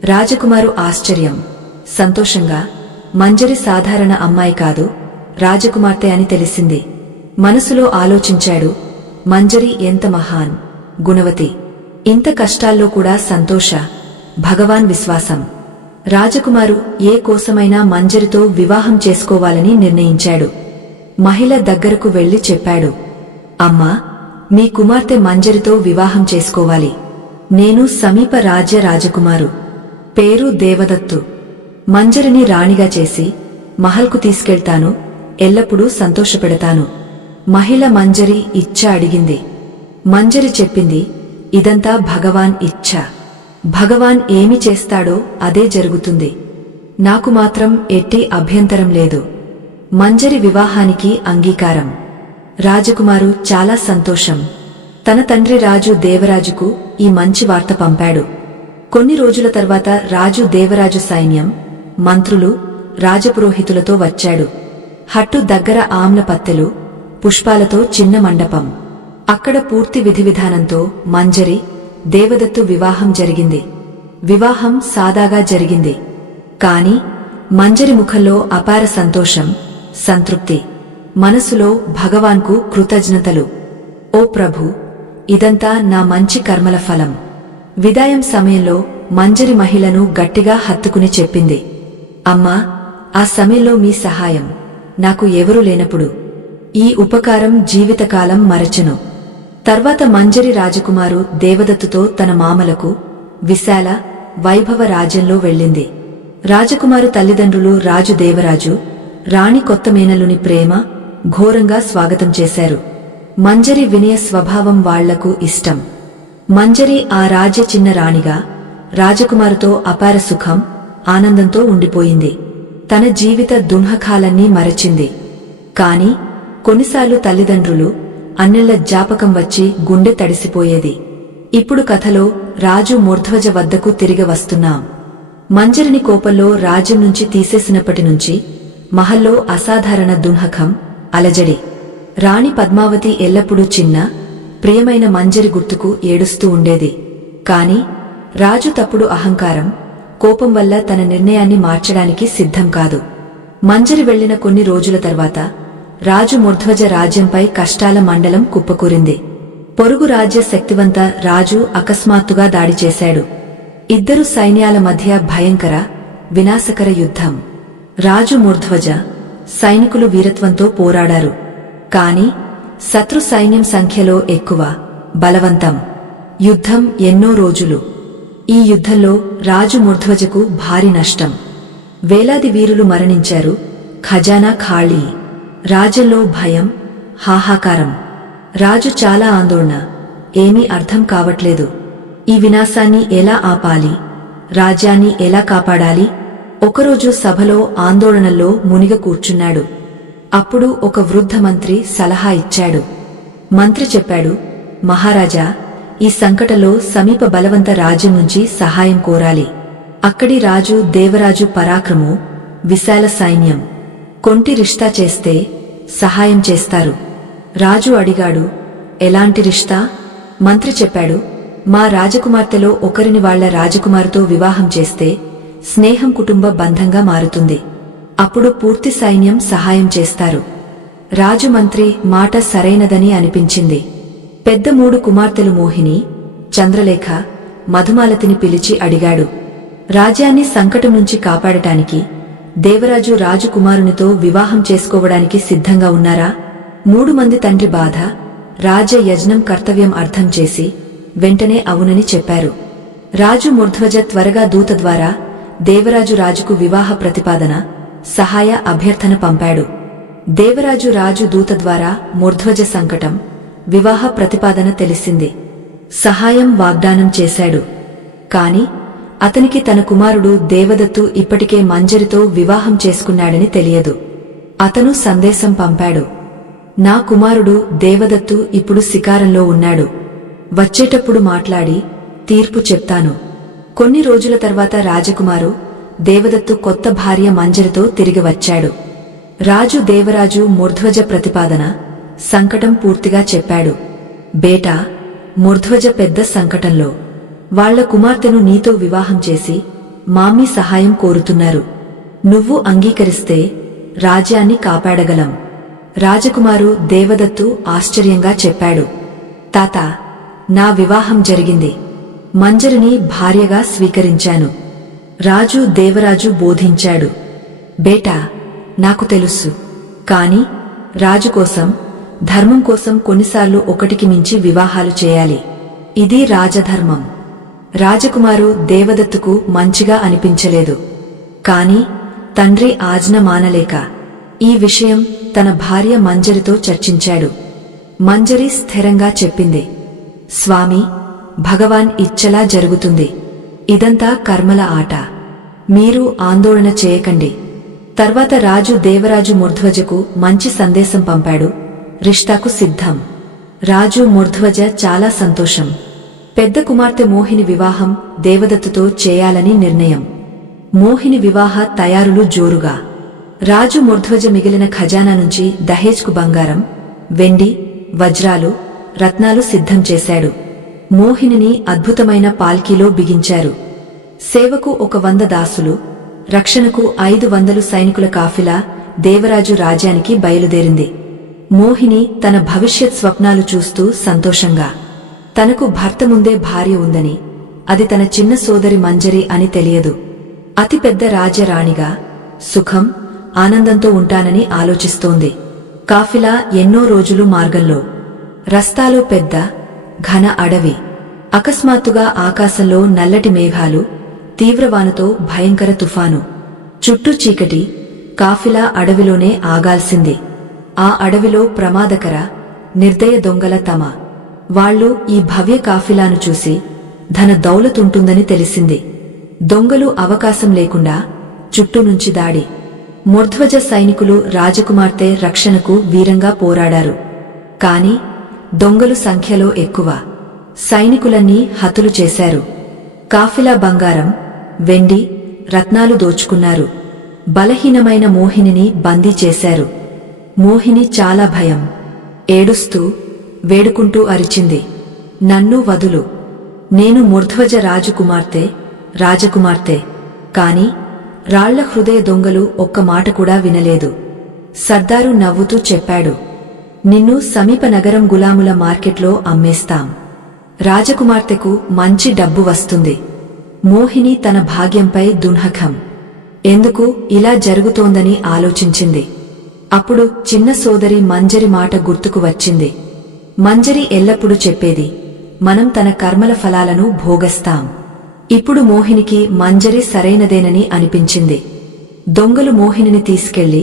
రాజకుమారు ఆశ్చర్యం, సంతోషంగా మంజరి సాధారణ అమ్మాయి కాదు, రాజకుమార్తె అని తెలిసింది. మనసులో ఆలోచించాడు, మంజరి ఎంత మహాన్, గుణవతి. ఇంత కష్టాల్లో కూడా సంతోష, భగవాన్ విశ్వాసం. రాజకుమారు ఏ కోసమైనా మంజరితో వివాహం చేసుకోవాలని నిర్ణయించాడు. మహిళ దగ్గరకు వెళ్లి చెప్పాడు, అమ్మా, మీ కుమార్తె మంజరితో వివాహం చేసుకోవాలి. నేను సమీప రాజ్య రాజకుమారు, పేరు దేవదత్తు. మంజరిని రాణిగా చేసి మహల్కు తీసుకెళ్తాను, ఎల్లప్పుడూ సంతోషపెడతాను. మహిళ మంజరి ఇచ్చ అడిగింది. మంజరి చెప్పింది, ఇదంతా భగవాన్ ఇచ్ఛ. భగవాన్ ఏమి చేస్తాడో అదే జరుగుతుంది. నాకు మాత్రం ఎట్టి అభ్యంతరం లేదు. మంజరి వివాహానికి అంగీకారం. రాజకుమారు చాలా సంతోషం. తన తండ్రి రాజు దేవరాజుకు ఈ మంచి వార్త పంపాడు. కొన్ని రోజుల తర్వాత రాజు దేవరాజు సైన్యం, మంత్రులు, రాజపురోహితులతో వచ్చాడు. హట్టు దగ్గర ఆమ్ల పత్తెలు, పుష్పాలతో చిన్న మండపం. అక్కడ పూర్తి విధివిధానంతో మంజరి, దేవదత్తు వివాహం జరిగింది. వివాహం సాదాగా జరిగింది. కాని మంజరి ముఖంలో అపార సంతోషం, సంతృప్తి. మనసులో భగవాన్కు కృతజ్ఞతలు. ఓ ప్రభూ, ఇదంతా నా మంచి కర్మల ఫలం. విదాయం సమయంలో మంజరి మహిళను గట్టిగా హత్తుకుని చెప్పింది, అమ్మా, ఆ సమయంలో మీ సహాయం, నాకు ఎవరూ లేనప్పుడు ఈ ఉపకారం జీవితకాలం మరచెను. తర్వాత మంజరి రాజకుమారు దేవదత్తుతో తన మామలకు విశాల వైభవ రాజ్యంలో వెళ్ళింది. రాజకుమారు తల్లిదండ్రులు రాజు దేవరాజు, రాణి కొత్త మేనలుని ప్రేమ ఘోరంగా స్వాగతం చేశారు. మంజరి వినయ స్వభావం వాళ్లకు ఇష్టం. మంజరి ఆ రాజ్య చిన్న రాణిగా రాజకుమారుతో అపార సుఖం ఆనందంతో ఉండిపోయింది. తన జీవిత దుఃఖాలన్నీ మరచింది. కాని కొన్నిసార్లు తల్లిదండ్రులు అన్నెళ్ల జ్ఞాపకం వచ్చి గుండె తడిసిపోయేది. ఇప్పుడు కథలో రాజు మూర్ధ్వజ వద్దకు తిరిగి వస్తున్నాం. మంజరిని కోపంలో రాజ్యం నుంచి తీసేసినప్పటి నుంచి మహల్లో అసాధారణ దుఃఖం, అలజడి. రాణి పద్మావతి ఎల్లప్పుడూ చిన్న ప్రియమైన మంజరి గుర్తుకు ఏడుస్తూ ఉండేది. కాని రాజు తప్పుడు అహంకారం, కోపం వల్ల తన నిర్ణయాన్ని మార్చడానికి సిద్ధం కాదు. మంజరి వెళ్లిన కొన్ని రోజుల తర్వాత రాజు మూర్ధ్వజ రాజ్యంపై కష్టాల మండలం కుప్పకూరింది. పొరుగు రాజ్య శక్తివంత రాజు అకస్మాత్తుగా దాడి చేశాడు. ఇద్దరు సైన్యాల మధ్య భయంకర వినాశకర యుద్ధం. రాజు మూర్ధ్వజ సైనికులు వీరత్వంతో పోరాడారు. కాని శత్రు సైన్యం సంఖ్యలో ఎక్కువ, బలవంతం. యుద్ధం ఎన్నో రోజులు. ఈ యుద్ధంలో రాజు మూర్ధ్వజకు భారీ నష్టం. వేలాది వీరులు మరణించారు. ఖజానా ఖాళీ. రాజ్యంలో భయం, హాహాకారం. రాజు చాలా ఆందోళన. ఏమీ అర్థం కావట్లేదు. ఈ వినాశాన్ని ఎలా ఆపాలి? రాజ్యాన్ని ఎలా కాపాడాలి? ఒకరోజు సభలో ఆందోళనల్లో మునిగ కూర్చున్నాడు. అప్పుడు ఒక వృద్ధ మంత్రి సలహా ఇచ్చాడు. మంత్రి చెప్పాడు, మహారాజా, ఈ సంకటంలో సమీప బలవంత రాజ్యం నుంచి సహాయం కోరాలి. అక్కడి రాజు దేవరాజు పరాక్రమం, విశాల సైన్యం. కొంటి రిష్తా చేస్తే సహాయం చేస్తారు. రాజు అడిగాడు, ఎలాంటి రిష్తా? మంత్రి చెప్పాడు, మా రాజకుమార్తెలో ఒకరిని వాళ్ల రాజకుమారుతో వివాహం చేస్తే స్నేహం కుటుంబ బంధంగా మారుతుంది. అప్పుడు పూర్తి సైన్యం సహాయం చేస్తారు. రాజు మంత్రి మాట సరైనదని అనిపించింది. పెద్ద 3 కుమార్తెలు మోహిని, చంద్రలేఖ, మధుమాలతిని పిలిచి అడిగాడు, రాజ్యాన్ని సంకటం నుంచి కాపాడటానికి దేవరాజు రాజకుమారునితో వివాహం చేసుకోవడానికి సిద్ధంగా ఉన్నారా? 3 మంది తండ్రి బాధ, రాజ యజ్ఞం కర్తవ్యం అర్థం చేసి వెంటనే అవునని చెప్పారు. రాజు మూర్ధ్వజ త్వరగా దూత ద్వారా దేవరాజు రాజుకు వివాహ ప్రతిపాదన, సహాయ అభ్యర్థన పంపాడు. దేవరాజు రాజు దూత ద్వారా మూర్ధ్వజ సంకటం, వివాహ ప్రతిపాదన తెలిసింది. సహాయం వాగ్దానం చేశాడు. కాని అతనికి తన కుమారుడు దేవదత్తు ఇప్పటికే మంజరితో వివాహం చేసుకున్నాడని తెలియదు. అతను సందేశం పంపాడు, నా కుమారుడు దేవదత్తు ఇప్పుడు శికారంలో ఉన్నాడు. వచ్చేటప్పుడు మాట్లాడి తీర్పు చెప్తాను. కొన్ని రోజుల తర్వాత రాజకుమారు దేవదత్తు కొత్త భార్య మంజరితో తిరిగి వచ్చాడు. రాజు దేవరాజు మూర్ధ్వజ ప్రతిపాదన, సంకటం పూర్తిగా చెప్పాడు. బేటా, మూర్ధ్వజ పెద్ద సంకటంలో. వాళ్ల కుమార్తెను నీతో వివాహం చేసి మామ్మీ సహాయం కోరుతున్నారు. నువ్వు అంగీకరిస్తే రాజ్యాన్ని కాపాడగలం. రాజకుమారు దేవదత్తు ఆశ్చర్యంగా చెప్పాడు, తాత, నా వివాహం జరిగింది. మంజరిని భార్యగా స్వీకరించాను. రాజు దేవరాజు బోధించాడు, బేటా, నాకు తెలుసు. కాని రాజు కోసం, ధర్మం కోసం కొన్నిసార్లు ఒకటికి మించి వివాహాలు చేయాలి. ఇది రాజధర్మం. రాజకుమారు దేవదత్తుకు మంచిగా అనిపించలేదు. కాని తండ్రి ఆజ్ఞ మానలేక ఈ విషయం తన భార్య మంజరితో చర్చించాడు. మంజరి స్థిరంగా చెప్పింది, స్వామి, భగవాన్ ఇచ్చలా జరుగుతుంది. ఇదంతా కర్మల ఆట. మీరు ఆందోళన చేయకండి. తర్వాత రాజు దేవరాజు మూర్ధ్వజకు మంచి సందేశం పంపాడు, రిష్తాకు సిద్ధం. రాజు మూర్ధ్వజ చాలా సంతోషం. పెద్ద కుమార్తె మోహిని వివాహం దేవదత్తుతో చేయాలని నిర్ణయం. మోహిని వివాహ తయారులు జోరుగా. రాజు మూర్ధ్వజ మిగిలిన ఖజానా నుంచి దహేజ్కు బంగారం, వెండి, వజ్రాలు, రత్నాలు సిద్ధం చేశాడు. మోహినిని అద్భుతమైన పాల్కీలో బిగించారు. సేవకు 100 దాసులు, రక్షణకు 500 సైనికుల కాఫిలా దేవరాజు రాజ్యానికి బయలుదేరింది. మోహిని తన భవిష్యత్ స్వప్నాలు చూస్తూ సంతోషంగా, తనకు భర్త ముందే భార్య ఉందని, అది తన చిన్న సోదరి మంజరి అని తెలియదు. అతిపెద్ద రాజ్యరాణిగా సుఖం, ఆనందంతో ఉంటానని ఆలోచిస్తోంది. కాఫిలా ఎన్నో రోజులు మార్గంలో. రస్తాలో పెద్ద ఘన అడవి. అకస్మాత్తుగా ఆకాశంలో నల్లటి మేఘాలు, తీవ్రవానతో భయంకర తుఫాను. చుట్టూ చీకటి. కాఫిలా అడవిలోనే ఆగాల్సింది. ఆ అడవిలో ప్రమాదకర, నిర్దయ దొంగల తమ. వాళ్ళు ఈ భవ్య కాఫిలాను చూసి ధన దౌలతుంటుందని తెలిసింది. దొంగలు అవకాశం లేకుండా చుట్టూ నుంచి దాడి. మూర్ధ్వజ సైనికులు రాజకుమార్తె రక్షణకు వీరంగా పోరాడారు. కాని దొంగలు సంఖ్యలో ఎక్కువ. సైనికులన్నీ హతులు చేశారు. కాఫిలా బంగారం, వెండి, రత్నాలు దోచుకున్నారు. బలహీనమైన మోహినిని బందీ చేశారు. మోహిని చాలా భయం. ఏడుస్తూ, వేడుకుంటూ అరిచింది, నన్ను వదులు. నేను మూర్ధ్వజ రాజకుమార్తె, రాజకుమార్తె. కాని రాళ్ల హృదయ దొంగలు ఒక్క మాట కూడా వినలేదు. సర్దారు నవ్వుతూ చెప్పాడు, నిన్ను సమీప నగరం గులాముల మార్కెట్లో అమ్మేస్తాం. రాజకుమార్తెకు మంచి డబ్బు వస్తుంది. మోహిని తన భాగ్యంపై దున్హకం. ఎందుకు ఇలా జరుగుతోందని ఆలోచించింది. అప్పుడు చిన్న సోదరి మంజరి మాట గుర్తుకు వచ్చింది. మంజరి ఎల్లప్పుడూ చెప్పేది, మనం తన కర్మల ఫలాలను భోగస్తాం. ఇప్పుడు మోహినికి మంజరి సరైనదేనని అనిపించింది. దొంగలు మోహినిని తీసుకెళ్లి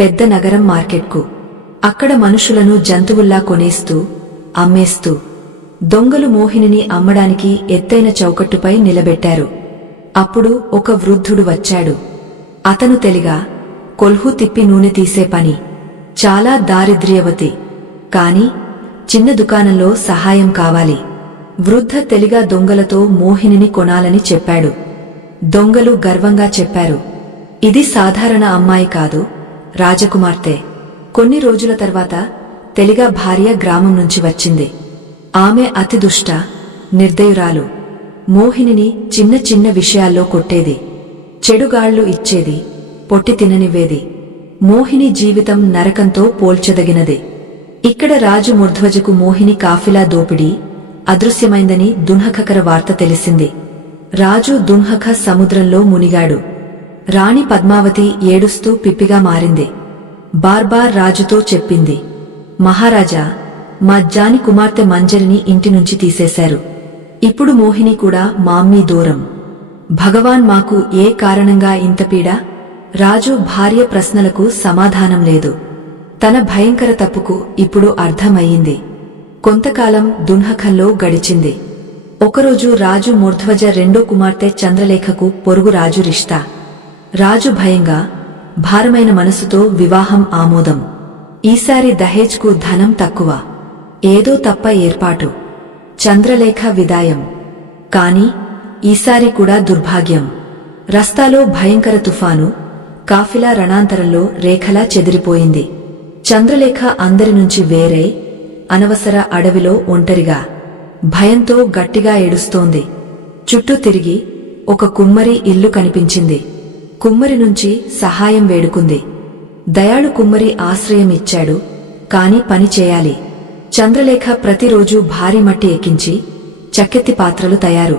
పెద్ద నగరం మార్కెట్కు. అక్కడ మనుషులను జంతువుల్లా కొనేస్తూ, అమ్మేస్తూ. దొంగలు మోహినిని అమ్మడానికి ఎత్తైన చౌకట్టుపై నిలబెట్టారు. అప్పుడు ఒక వృద్ధుడు వచ్చాడు. అతను తెలిగా కొల్హు తిప్పి నూనె తీసే పని. చాలా దారిద్ర్యవతి. కాని చిన్న దుకాణంలో సహాయం కావాలి. వృద్ధ తెలిగా దొంగలతో మోహినిని కొనాలని చెప్పాడు. దొంగలు గర్వంగా చెప్పారు, ఇది సాధారణ అమ్మాయి కాదు, రాజకుమార్తె. కొన్ని రోజుల తర్వాత తెలిగా భార్య గ్రామం నుంచి వచ్చింది. ఆమె అతి దుష్ట, నిర్దయురాలు. మోహినిని చిన్న చిన్న విషయాల్లో కొట్టేది. చెడుగాళ్లు ఇచ్చేది, పొట్టి తిననివ్వేది. మోహిని జీవితం నరకంతో పోల్చదగినది. ఇక్కడ రాజు మూర్ధ్వజకు మోహిని కాఫిలా దోపిడీ అదృశ్యమైందని దున్హకర వార్త తెలిసింది. రాజు దున్హక సముద్రంలో మునిగాడు. రాణి పద్మావతి ఏడుస్తూ పిప్పిగా మారింది. బార్బార్ రాజుతో చెప్పింది, మహారాజా, మా జాని కుమార్తె మంజరిని ఇంటినుంచి తీసేశారు. ఇప్పుడు మోహిని కూడా మామ్మీ దూరం. భగవాన్ మాకు ఏ కారణంగా ఇంత పీడ? రాజు భార్య ప్రశ్నలకు సమాధానం లేదు. తన భయంకర తప్పుకు ఇప్పుడు అర్థమయ్యింది. కొంతకాలం దున్హకంలో గడిచింది. ఒకరోజు రాజు మూర్ధ్వజ రెండో కుమార్తె చంద్రలేఖకు పొరుగు రాజు రిష్తా. రాజు భయంగా, భారమైన మనసుతో వివాహం ఆమోదం. ఈసారి దహేజ్కు ధనం తక్కువ. ఏదో తప్ప ఏర్పాటు. చంద్రలేఖ విదాయం. కాని ఈసారి కూడా దుర్భాగ్యం. రస్తాలో భయంకర తుఫాను. కాఫిలా రణాంతరంలో రేఖలా చెదిరిపోయింది. చంద్రలేఖ అందరి నుంచి వేరే, అనవసర అడవిలో ఒంటరిగా, భయంతో గట్టిగా ఏడుస్తోంది. చుట్టూ తిరిగి ఒక కుమ్మరి ఇల్లు కనిపించింది. కుమ్మరి నుంచి సహాయం వేడుకుంది. దయాళు కుమ్మరి ఆశ్రయం ఇచ్చాడు. కాని పని చేయాలి. చంద్రలేఖ ప్రతిరోజూ భారీ మట్టి ఎక్కించి చక్కెత్తి పాత్రలు తయారు.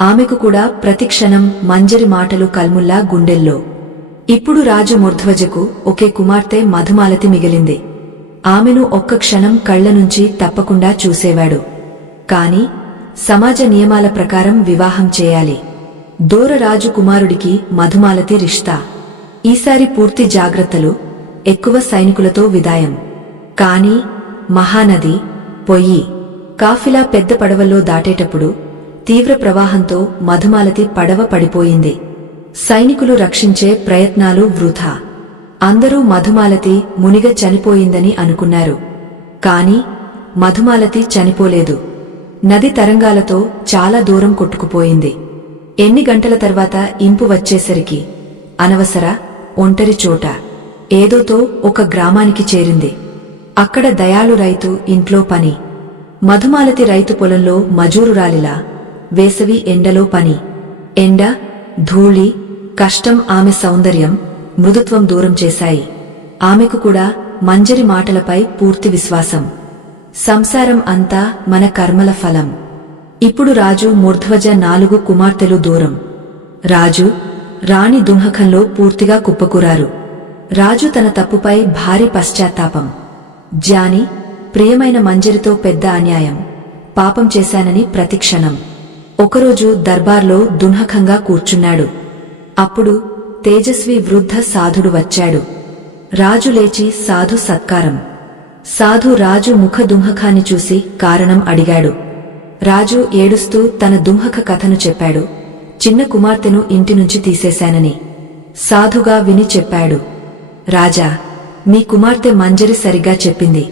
ఆమెకు కూడా ప్రతిక్షణం మంజరి మాటలు కల్ముల్లా గుండెల్లో. ఇప్పుడు రాజు మూర్ధ్వజకు ఒకే కుమార్తె మధుమాలతి మిగిలింది. ఆమెను ఒక్క క్షణం కళ్ల నుంచి తప్పకుండా చూసేవాడు. కాని సమాజ నియమాల ప్రకారం వివాహం చేయాలి. దూరరాజు కుమారుడికి మధుమాలతి రిష్తా. ఈసారి పూర్తి జాగ్రత్తలు, ఎక్కువ సైనికులతో విదాయం. కాని మహానది, పొయ్యి. కాఫిలా పెద్ద పడవల్లో దాటేటప్పుడు తీవ్ర ప్రవాహంతో మధుమాలతి పడవ పడిపోయింది. సైనికులు రక్షించే ప్రయత్నాలు వృథా. అందరూ మధుమాలతి మునిగ చనిపోయిందని అనుకున్నారు. కాని మధుమాలతి చనిపోలేదు. నది తరంగాలతో చాలా దూరం కొట్టుకుపోయింది. ఎన్ని గంటల తర్వాత ఇంపు వచ్చేసరికి అనవసర, ఒంటరి చోట ఏదోతో ఒక గ్రామానికి చేరింది. అక్కడ దయాళు రైతు ఇంట్లో పని. మధుమాలతి రైతు పొలంలో మజూరురాలిలా, వేసవి ఎండలో పని. ఎండ, ధూళి, కష్టం ఆమె సౌందర్యం, మృదుత్వం దూరం చేశాయి. ఆమెకు కూడా మంజరి మాటలపై పూర్తి విశ్వాసం. సంసారం అంతా మన కర్మల ఫలం. ఇప్పుడు రాజు మూర్ధ్వజ 4 కుమార్తెలు దూరం. రాజు, రాణి దున్హకంలో పూర్తిగా కుప్పకూరారు. రాజు తన తప్పుపై భారీ పశ్చాత్తాపం. జాని, ప్రియమైన మంజరితో పెద్ద అన్యాయం, పాపం చేశానని ప్రతిక్షణం. ఒకరోజు దర్బార్లో దున్హకంగా కూర్చున్నాడు. అప్పుడు తేజస్వి వృద్ధ సాధుడు వచ్చాడు. రాజు లేచి సాధు సత్కారం. సాధు రాజు ముఖ దుంహకాన్ని చూసి కారణం అడిగాడు. రాజు ఏడుస్తూ తన దుంహక కథను చెప్పాడు. చిన్న కుమార్తెను ఇంటినుంచి తీసేశానని. సాధుగా విని చెప్పాడు. రాజా, మీ కుమార్తె మంజరి సరిగా చెప్పింది.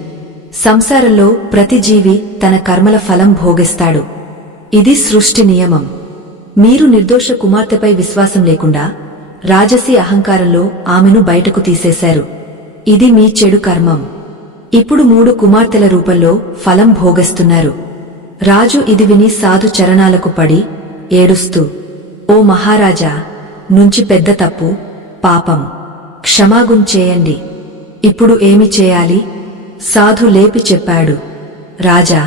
సంసారంలో ప్రతి జీవి తన కర్మల ఫలం భోగిస్తాడు. ఇది సృష్టి నియమం. మీరు నిర్దోష కుమార్తెపై విశ్వాసం లేకుండా రాజసీ అహంకారంలో ఆమెను బయటకు తీసేశారు. ఇది మీ చెడు కర్మం. ఇప్పుడు 3 కుమార్తెల రూపంలో ఫలం భోగిస్తున్నారు. రాజు ఇది విని సాధు చరణాలకు పడి ఏడుస్తూ, ఓ మహారాజా, నుంచి పెద్ద తప్పు, పాపం, క్షమాగుం చేయండి. ఇప్పుడు ఏమి చేయాలి? సాధు లేపి చెప్పాడు. రాజా,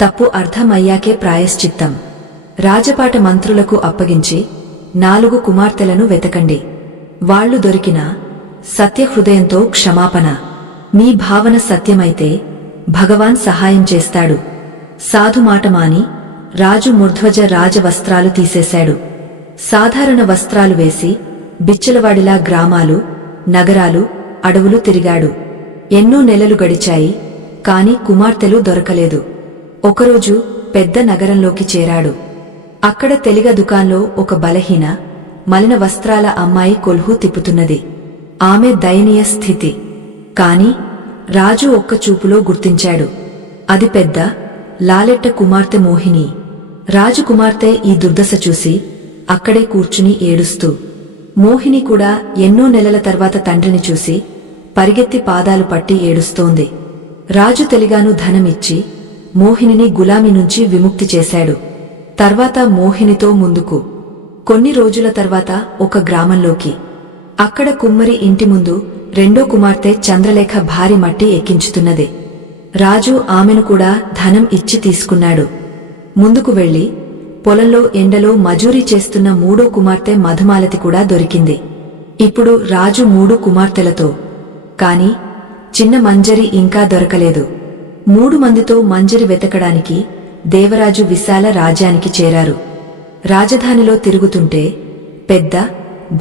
తప్పు అర్థమయ్యాకే ప్రాయశ్చిత్తం. రాజపాట మంత్రులకు అప్పగించి 4 కుమార్తెలను వెతకండి. వాళ్లు దొరికినా సత్యహృదయంతో క్షమాపణ. మీ భావన సత్యమైతే భగవాన్ సహాయం చేస్తాడు. సాధు మాట మాని రాజు మూర్ధ్వజ రాజవస్త్రాలు తీసేశాడు. సాధారణ వస్త్రాలు వేసి బిచ్చలవాడిలా గ్రామాలు, నగరాలు, అడవులు తిరిగాడు. ఎన్నో నెలలు గడిచాయి, కాని కుమార్తెలు దొరకలేదు. ఒకరోజు పెద్ద నగరంలోకి చేరాడు. అక్కడ తెలిగ దుకాన్లో ఒక బలహీన, మలిన వస్త్రాల అమ్మాయి కొల్హు తిప్పుతున్నది. ఆమె దయనీయ స్థితి. కాని రాజు ఒక్క చూపులో గుర్తించాడు. అది పెద్ద లాలెట్ట కుమార్తె మోహిని. రాజు కుమార్తె ఈ దుర్దశ చూసి అక్కడే కూర్చుని ఏడుస్తూ, మోహిని కూడా ఎన్నో నెలల తర్వాత తండ్రిని చూసి పరిగెత్తి పాదాలు పట్టి ఏడుస్తోంది. రాజు తెలిగాను ధనమిచ్చి మోహినిని గులామి నుంచి విముక్తి చేశాడు. తర్వాత మోహినితో ముందుకు. కొన్ని రోజుల తర్వాత ఒక గ్రామంలోకి. అక్కడ కుమ్మరి ఇంటి ముందు 2వ కుమార్తె చంద్రలేఖ భారీ మట్టి ఎక్కించుతున్నది. రాజు ఆమెను కూడా ధనం ఇచ్చి తీసుకున్నాడు. ముందుకు వెళ్లి పొలంలో ఎండలో మజూరీ చేస్తున్న 3వ కుమార్తె మధుమాలతి కూడా దొరికింది. ఇప్పుడు రాజు 3 కుమార్తెలతో. కాని చిన్న మంజరి ఇంకా దొరకలేదు. 3 మందితో మంజరి వెతకడానికి దేవరాజు విశాల రాజ్యానికి చేరారు. రాజధానిలో తిరుగుతుంటే పెద్ద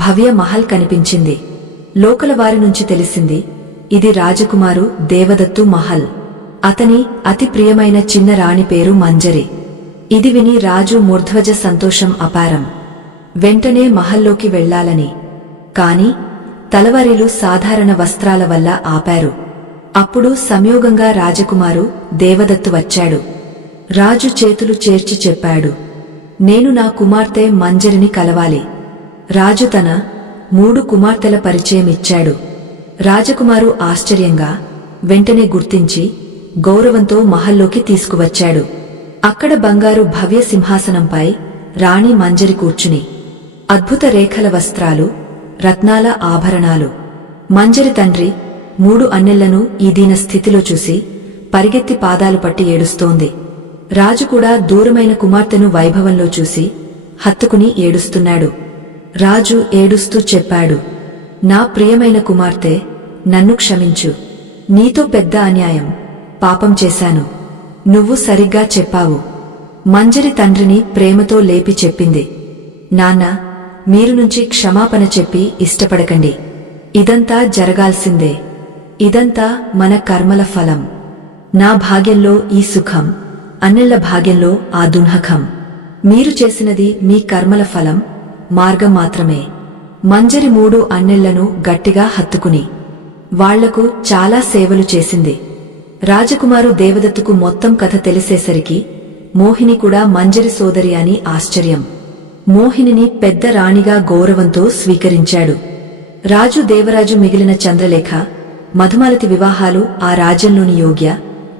భవ్య మహల్ కనిపించింది. లోకల వారి నుంచి తెలిసింది, ఇది రాజకుమారు దేవదత్తు మహల్. అతని అతి ప్రియమైన చిన్న రాణి పేరు మంజరి. ఇది విని రాజు మూర్ధ్వజ సంతోషం అపారం. వెంటనే మహల్లోకి వెళ్లాలని. కాని తలవారీలు సాధారణ వస్త్రాల వల్ల ఆపారు. అప్పుడు సంయోగంగా రాజకుమారు దేవదత్తు వచ్చాడు. రాజు చేతులు చేర్చి చెప్పాడు, నేను నా కుమార్తె మంజరిని కలవాలి. రాజు తన 3 కుమార్తెల పరిచయమిచ్చాడు. రాజకుమారు ఆశ్చర్యంగా వెంటనే గుర్తించి గౌరవంతో మహల్లోకి తీసుకువచ్చాడు. అక్కడ బంగారు భవ్య సింహాసనంపై రాణి మంజరి కూర్చుని, అద్భుత రేఖల వస్త్రాలు, రత్నాల ఆభరణాలు. మంజరి తండ్రి 3 అన్నెళ్లను ఈ దీన స్థితిలో చూసి పరిగెత్తి పాదాలు పట్టి ఏడుస్తోంది. రాజు కూడా దూరమైన కుమార్తెను వైభవంలో చూసి హత్తుకుని ఏడుస్తున్నాడు. రాజు ఏడుస్తూ చెప్పాడు, నా ప్రియమైన కుమార్తె, నన్ను క్షమించు. నీతో పెద్ద అన్యాయం, పాపం చేశాను. నువ్వు సరిగ్గా చెప్పావు. మంజరి తండ్రిని ప్రేమతో లేపి చెప్పింది, నాన్న, మీరు నుంచి క్షమాపణ చెప్పి ఇష్టపడకండి. ఇదంతా జరగాల్సిందే. ఇదంతా మన కర్మల ఫలం. నా భాగ్యంలో ఈ సుఖం, అన్నెళ్ల భాగ్యంలో ఆ దున్హకం. మీరు చేసినది మీ కర్మల ఫలం, మార్గం మాత్రమే. మంజరి 3 అన్నెళ్లను గట్టిగా హత్తుకుని వాళ్లకు చాలా సేవలు చేసింది. రాజకుమారు దేవదత్తుకు మొత్తం కథ తెలిసేసరికి మోహిని కూడా మంజరి సోదరి అని ఆశ్చర్యం. మోహినిని పెద్ద రాణిగా గౌరవంతో స్వీకరించాడు. రాజు దేవరాజు మిగిలిన చంద్రలేఖ, మధుమాలతి వివాహాలు ఆ రాజ్యంలోని యోగ్య,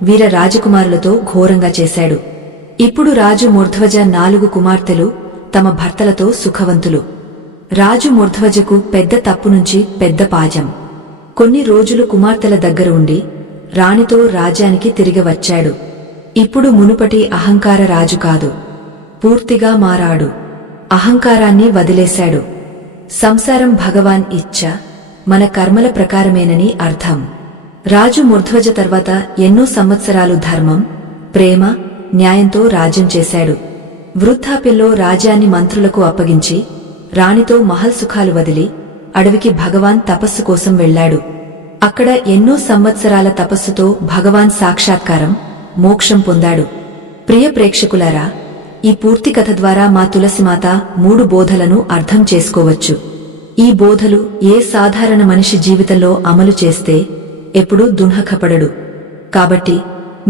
వీర రాజకుమారులతో ఘోరంగా చేశాడు. ఇప్పుడు రాజు మూర్ధ్వజ 4 కుమార్తెలు తమ భర్తలతో సుఖవంతులు. రాజు మూర్ధ్వజకు పెద్ద తప్పు నుంచి పెద్ద పాజం. కొన్ని రోజులు కుమార్తెల దగ్గర ఉండి రాణితో రాజ్యానికి తిరిగి వచ్చాడు. ఇప్పుడు మునుపటి అహంకార రాజు కాదు, పూర్తిగా మారాడు. అహంకారాన్ని వదిలేశాడు. సంసారం భగవాన్ ఇచ్చ, మన కర్మల ప్రకారమేనని అర్థం. రాజు ముర్ధ్వజ తర్వాత ఎన్నో సంవత్సరాలు ధర్మం, ప్రేమ, న్యాయంతో రాజ్యం చేశాడు. వృద్ధాప్యంలో రాజ్యాన్ని మంత్రులకు అప్పగించి రాణితో మహల్ సుఖాలు వదిలి అడవికి భగవాన్ తపస్సు కోసం వెళ్లాడు. అక్కడ ఎన్నో సంవత్సరాల తపస్సుతో భగవాన్ సాక్షాత్కారం, మోక్షం పొందాడు. ప్రియ ప్రేక్షకులారా, ఈ పూర్తి కథ ద్వారా మా తులసిమాత 3 బోధలను అర్థం చేసుకోవచ్చు. ఈ బోధలు ఏ సాధారణ మనిషి జీవితంలో అమలు చేస్తే ఎప్పుడూ దున్హఖపడడు. కాబట్టి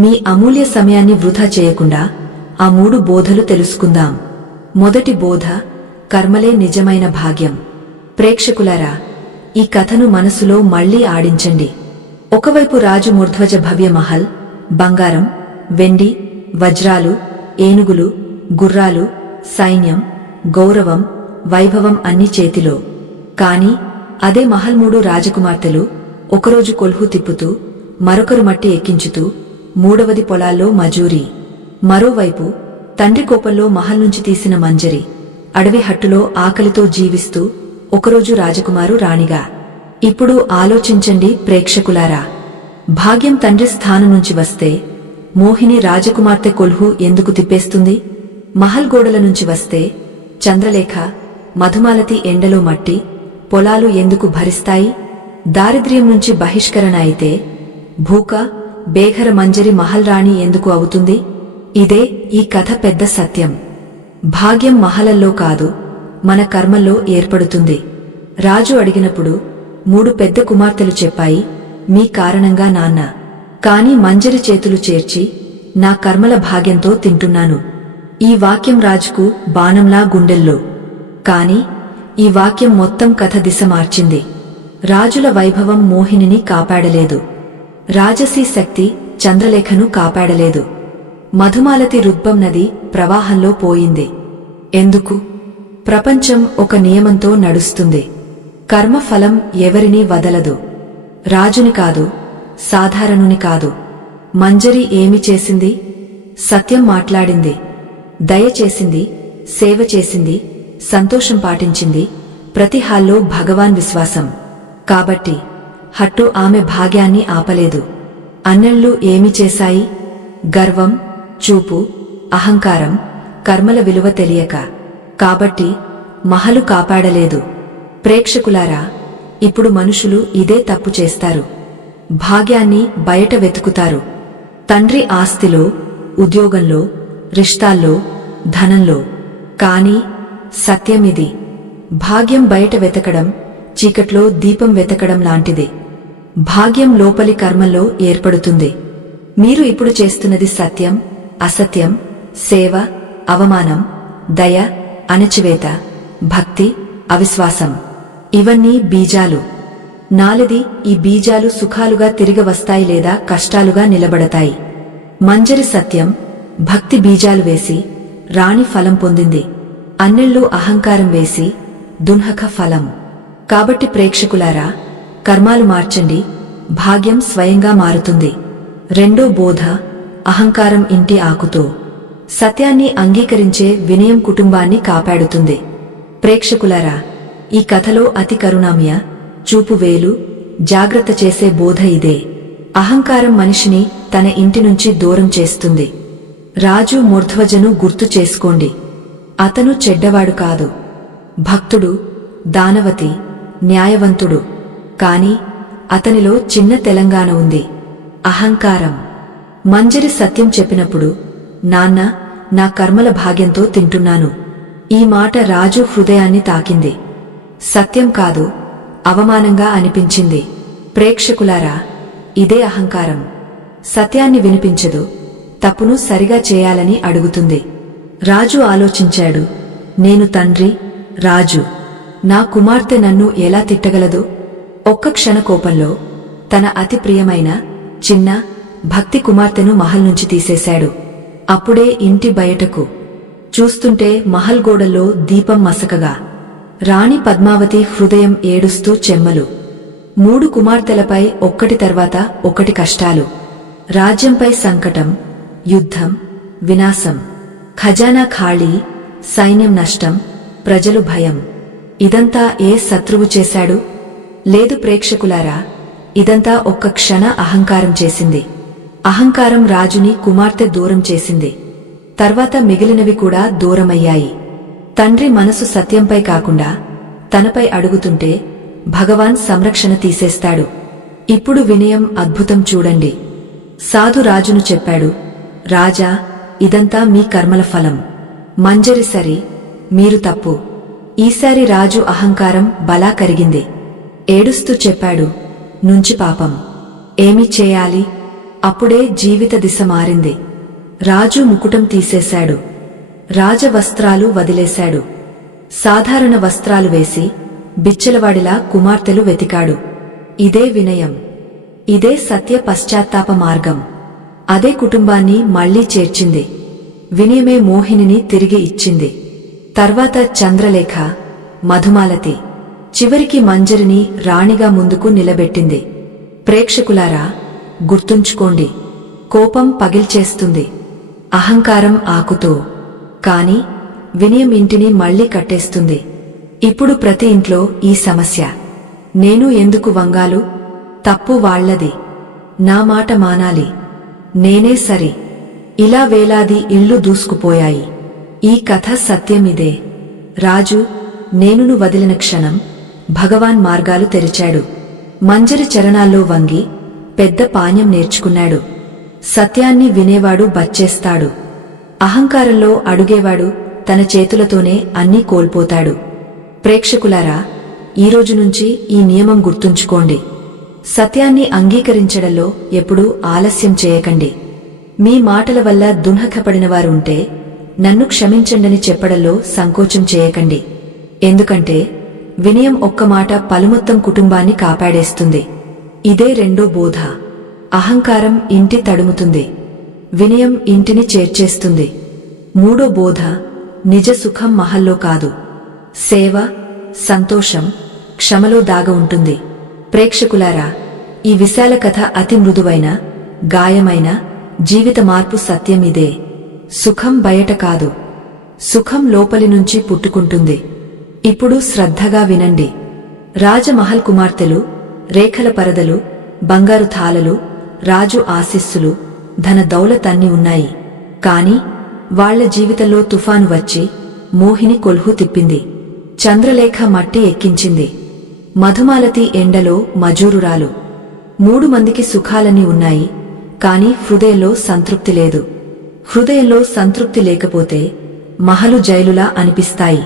మీ అమూల్య సమయాన్ని వృధా చేయకుండా ఆ 3 బోధలు తెలుసుకుందాం. మొదటి బోధ, కర్మలే నిజమైన భాగ్యం. ప్రేక్షకులారా, ఈ కథను మనసులో మళ్లీ ఆడించండి. ఒకవైపు రాజు ముర్ధ్వజ భవ్య మహల్, బంగారం, వెండి, వజ్రాలు, ఏనుగులు, గుర్రాలు, సైన్యం, గౌరవం, వైభవం అన్ని చేతిలో. కాని అదే మహల్ 3 రాజకుమార్తెలు, ఒకరోజు కొల్హు తిప్పుతూ, మరొకరు మట్టి ఎక్కించుతూ, మూడవది పొలాల్లో మజూరీ. మరోవైపు తండ్రి కోపంలో మహల్ నుంచి తీసిన మంజరి, అడవి హట్టులో ఆకలితో జీవిస్తూ, ఒకరోజు రాజకుమారు రాణిగా. ఇప్పుడు ఆలోచించండి ప్రేక్షకులారా, భాగ్యం తండ్రి స్థానం నుంచి వస్తే మోహిని రాజకుమార్తె కొల్హు ఎందుకు తిప్పేస్తుంది? మహల్ గోడల నుంచి వస్తే చంద్రలేఖ, మధుమాలతి ఎండలో మట్టి, పొలాలు ఎందుకు భరిస్తాయి? దారిద్ర్యం నుంచి బహిష్కరణ అయితే భూక, బేఘర మంజరి మహల్ రాణి ఎందుకు అవుతుంది? ఇదే ఈ కథ పెద్ద సత్యం. భాగ్యం మహలల్లో కాదు, మన కర్మల్లో ఏర్పడుతుంది. రాజు అడిగినప్పుడు 3 పెద్ద కుమార్తెలు చెప్పాయి, మీ కారణంగా నాన్న. కాని మంజరి చేతులు చేర్చి, నా కర్మల భాగ్యంతో తింటున్నాను. ఈ వాక్యం రాజుకు బాణంలా గుండెల్లో. కాని ఈ వాక్యం మొత్తం కథ దిశ మార్చింది. రాజుల వైభవం మోహినిని కాపాడలేదు. రాజసీ శక్తి చంద్రలేఖను కాపాడలేదు. మధుమాలతి రుద్భం నది ప్రవాహంలో పోయింది. ఎందుకు? ప్రపంచం ఒక నియమంతో నడుస్తుంది. కర్మఫలం ఎవరినీ వదలదు. రాజుని కాదు, సాధారణుని కాదు. మంజరి ఏమి చేసింది? సత్యం మాట్లాడింది, దయ చేసింది, సేవ చేసింది, సంతోషం పాటించింది, ప్రతి హాల్లో భగవాన్ విశ్వాసం. కాబట్టి హట్టు ఆమె భాగ్యాన్ని ఆపలేదు. అన్నెళ్ళు ఏమి చేశాయి? గర్వం, చూపు, అహంకారం, కర్మల విలువ తెలియక. కాబట్టి మహలు కాపాడలేదు. ప్రేక్షకులారా, ఇప్పుడు మనుషులు ఇదే తప్పు చేస్తారు. భాగ్యాన్ని బయట వెతుకుతారు. తండ్రి ఆస్తిలో, ఉద్యోగంలో, రిష్తాల్లో, ధనంలో. కాని సత్యమిది, భాగ్యం బయట వెతకడం చీకట్లో దీపం వెతకడం లాంటిది. భాగ్యం లోపలి కర్మల్లో ఏర్పడుతుంది. మీరు ఇప్పుడు చేస్తున్నది సత్యం, అసత్యం, సేవ, అవమానం, దయ, అణచివేత, భక్తి, అవిశ్వాసం. ఇవన్నీ బీజాలు. నాలుది ఈ బీజాలు సుఖాలుగా తిరిగి వస్తాయి లేదా కష్టాలుగా నిలబడతాయి. మంజరి సత్యం, భక్తి బీజాలు వేసి రాణి ఫలం పొందింది. అన్నెళ్ళు అహంకారం వేసి దున్హక ఫలం. కాబట్టి ప్రేక్షకులారా, కర్మాలు మార్చండి, భాగ్యం స్వయంగా మారుతుంది. రెండో బోధ, అహంకారం ఇంటి ఆకుతో. సత్యాన్ని అంగీకరించే వినయం కుటుంబాన్ని కాపాడుతుంది. ప్రేక్షకులారా, ఈ కథలో అతి కరుణామయ, చూపు వేలు, జాగ్రత్త చేసే బోధ ఇదే. అహంకారం మనిషిని తన ఇంటి నుంచి దూరం చేస్తుంది. రాజు ముర్ధ్వజను గుర్తు చేసుకోండి. అతను చెడ్డవాడు కాదు. భక్తుడు, దానవతి, న్యాయవంతుడు. కాని అతనిలో చిన్న తెలంగాణ ఉంది, అహంకారం. మంజరి సత్యం చెప్పినప్పుడు, నాన్న, నా కర్మల భాగ్యంతో తింటున్నాను. ఈ మాట రాజు హృదయాన్ని తాకింది. సత్యం కాదు, అవమానంగా అనిపించింది. ప్రేక్షకులారా, ఇదే అహంకారం. సత్యాన్ని వినిపించదు, తప్పును సరిగా చేయాలని అడుగుతుంది. రాజు ఆలోచించాడు, నేను తండ్రి, రాజు. నా కుమార్తె నన్ను ఎలా తిట్టగలదు? ఒక్క క్షణకోపంలో తన అతి ప్రియమైన చిన్న భక్తి కుమార్తెను మహల్ నుంచి తీసేశాడు. అప్పుడే ఇంటి బయటకు చూస్తుంటే మహల్ గోడల్లో దీపం మసకగా. రాణి పద్మావతి హృదయం ఏడుస్తూ చెమ్మలు. 3 కుమార్తెలపై ఒక్కటి తర్వాత ఒకటి కష్టాలు. రాజ్యంపై సంకటం, యుద్ధం, వినాశం. ఖజానా ఖాళీ, సైన్యం నష్టం, ప్రజలు భయం. ఇదంతా ఏ శత్రువు చేశాడు? లేదు ప్రేక్షకులారా, ఇదంతా ఒక్క క్షణ అహంకారం చేసింది. అహంకారం రాజుని కుమార్తె దూరం చేసింది. తర్వాత మిగిలినవి కూడా దూరమయ్యాయి. తండ్రి మనసు సత్యంపై కాకుండా తనపై అడుగుతుంటే భగవాన్ సంరక్షణ తీసేస్తాడు. ఇప్పుడు వినయం అద్భుతం చూడండి. సాధు రాజును చెప్పాడు, రాజా, ఇదంతా మీ కర్మల ఫలం. మంజరి సరి, మీరు తప్పు. ఈసారి రాజు అహంకారం బలా కరిగింది. ఏడుస్తూ చెప్పాడు, నుంచి పాపం. ఏమి చేయాలి? అప్పుడే జీవిత దిశ మారింది. రాజు ముకుటం తీసేశాడు. రాజవస్త్రాలు వదిలేశాడు. సాధారణ వస్త్రాలు వేసి బిచ్చలవాడిలా కుమార్తెలు వెతికాడు. ఇదే వినయం. ఇదే సత్య పశ్చాత్తాప మార్గం. అదే కుటుంబాన్ని మళ్లీ చేర్చింది. వినయమే మోహినిని తిరిగి ఇచ్చింది. తర్వాత చంద్రలేఖ, మధుమాలతి, చివరికి మంజరిని రాణిగా ముందుకు నిలబెట్టింది. ప్రేక్షకులారా, గుర్తుంచుకోండి, కోపం పగిల్చేస్తుంది, అహంకారం ఆకుతో. కాని వినయం ఇంటిని మళ్లీ కట్టేస్తుంది. ఇప్పుడు ప్రతి ఇంట్లో ఈ సమస్య. నేను ఎందుకు వంగాలు? తప్పు వాళ్లది. నా మాట మానాలి. నేనే సరి. ఇలా వేలాది ఇళ్ళు దూసుకుపోయాయి. ఈ కథ సత్యమిదే. రాజు నేనును వదిలిన క్షణం భగవాన్ మార్గాలు తెరిచాడు. మంజరి చరణాల్లో వంగి పెద్ద పాణ్యం నేర్చుకున్నాడు. సత్యాన్ని వినేవాడు బచ్చేస్తాడు. అహంకారంలో అడుగేవాడు తన చేతులతోనే అన్నీ కోల్పోతాడు. ప్రేక్షకులారా, ఈరోజు నుంచి ఈ నియమం గుర్తుంచుకోండి. సత్యాన్ని అంగీకరించడంలో ఎప్పుడూ ఆలస్యం చేయకండి. మీ మాటల వల్ల దుఃఖపడినవారుంటే నన్ను క్షమించండని చెప్పడంలో సంకోచం చేయకండి. ఎందుకంటే వినయం ఒక్క మాట పలుమొత్తం కుటుంబాన్ని కాపాడేస్తుంది. ఇదే రెండో బోధ. అహంకారం ఇంటి తడుముతుంది, వినయం ఇంటిని చేర్చేస్తుంది. మూడో బోధ, నిజ సుఖం మహల్లో కాదు, సేవ, సంతోషం, క్షమలో దాగ ఉంటుంది. ప్రేక్షకులారా, ఈ విశాల కథ అతి మృదువైన, గాయమైన జీవిత మార్పు సత్యమిదే. సుఖం బయట కాదు, సుఖం లోపలి నుంచి పుట్టుకుంటుంది. ఇప్పుడు శ్రద్ధగా వినండి. రాజమహల్ కుమార్తెలు, రేఖల పరదలు, బంగారు థాలలు, రాజు ఆశీస్సులు, ధన దౌలత్ అన్నీ ఉన్నాయి. కాని వాళ్ల జీవితంలో తుఫాను వచ్చి మోహిని కొల్హు తిప్పింది. చంద్రలేఖ మట్టి ఎక్కించింది. మధుమాలతి ఎండలో మజూరురాలు. 3 మందికి సుఖాలన్నీ ఉన్నాయి, కాని హృదయంలో సంతృప్తి లేదు. హృదయంలో సంతృప్తి లేకపోతే మహలు జైలులా అనిపిస్తాయి.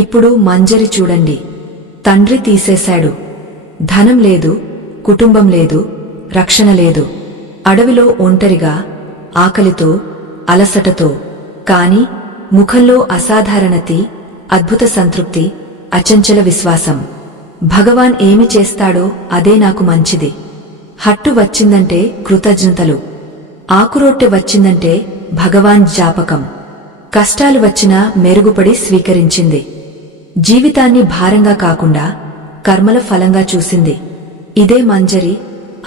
ఇప్పుడు మంజరి చూడండి. తండ్రి తీసేశాడు. ధనం లేదు, కుటుంబం లేదు, రక్షణ లేదు. అడవిలో ఒంటరిగా, ఆకలితో, అలసటతో. కాని ముఖంలో అసాధారణతి, అద్భుత సంతృప్తి, అచంచల విశ్వాసం. భగవాన్ ఏమి చేస్తాడో అదే నాకు మంచిది. హట్టు వచ్చిందంటే కృతజ్ఞతలు, ఆకురొట్టె వచ్చిందంటే భగవాన్ జ్ఞాపకం. కష్టాలు వచ్చినా మెరుగుపడి స్వీకరించింది. జీవితాన్ని భారంగా కాకుండా కర్మల ఫలంగా చూసింది. ఇదే మంజరి,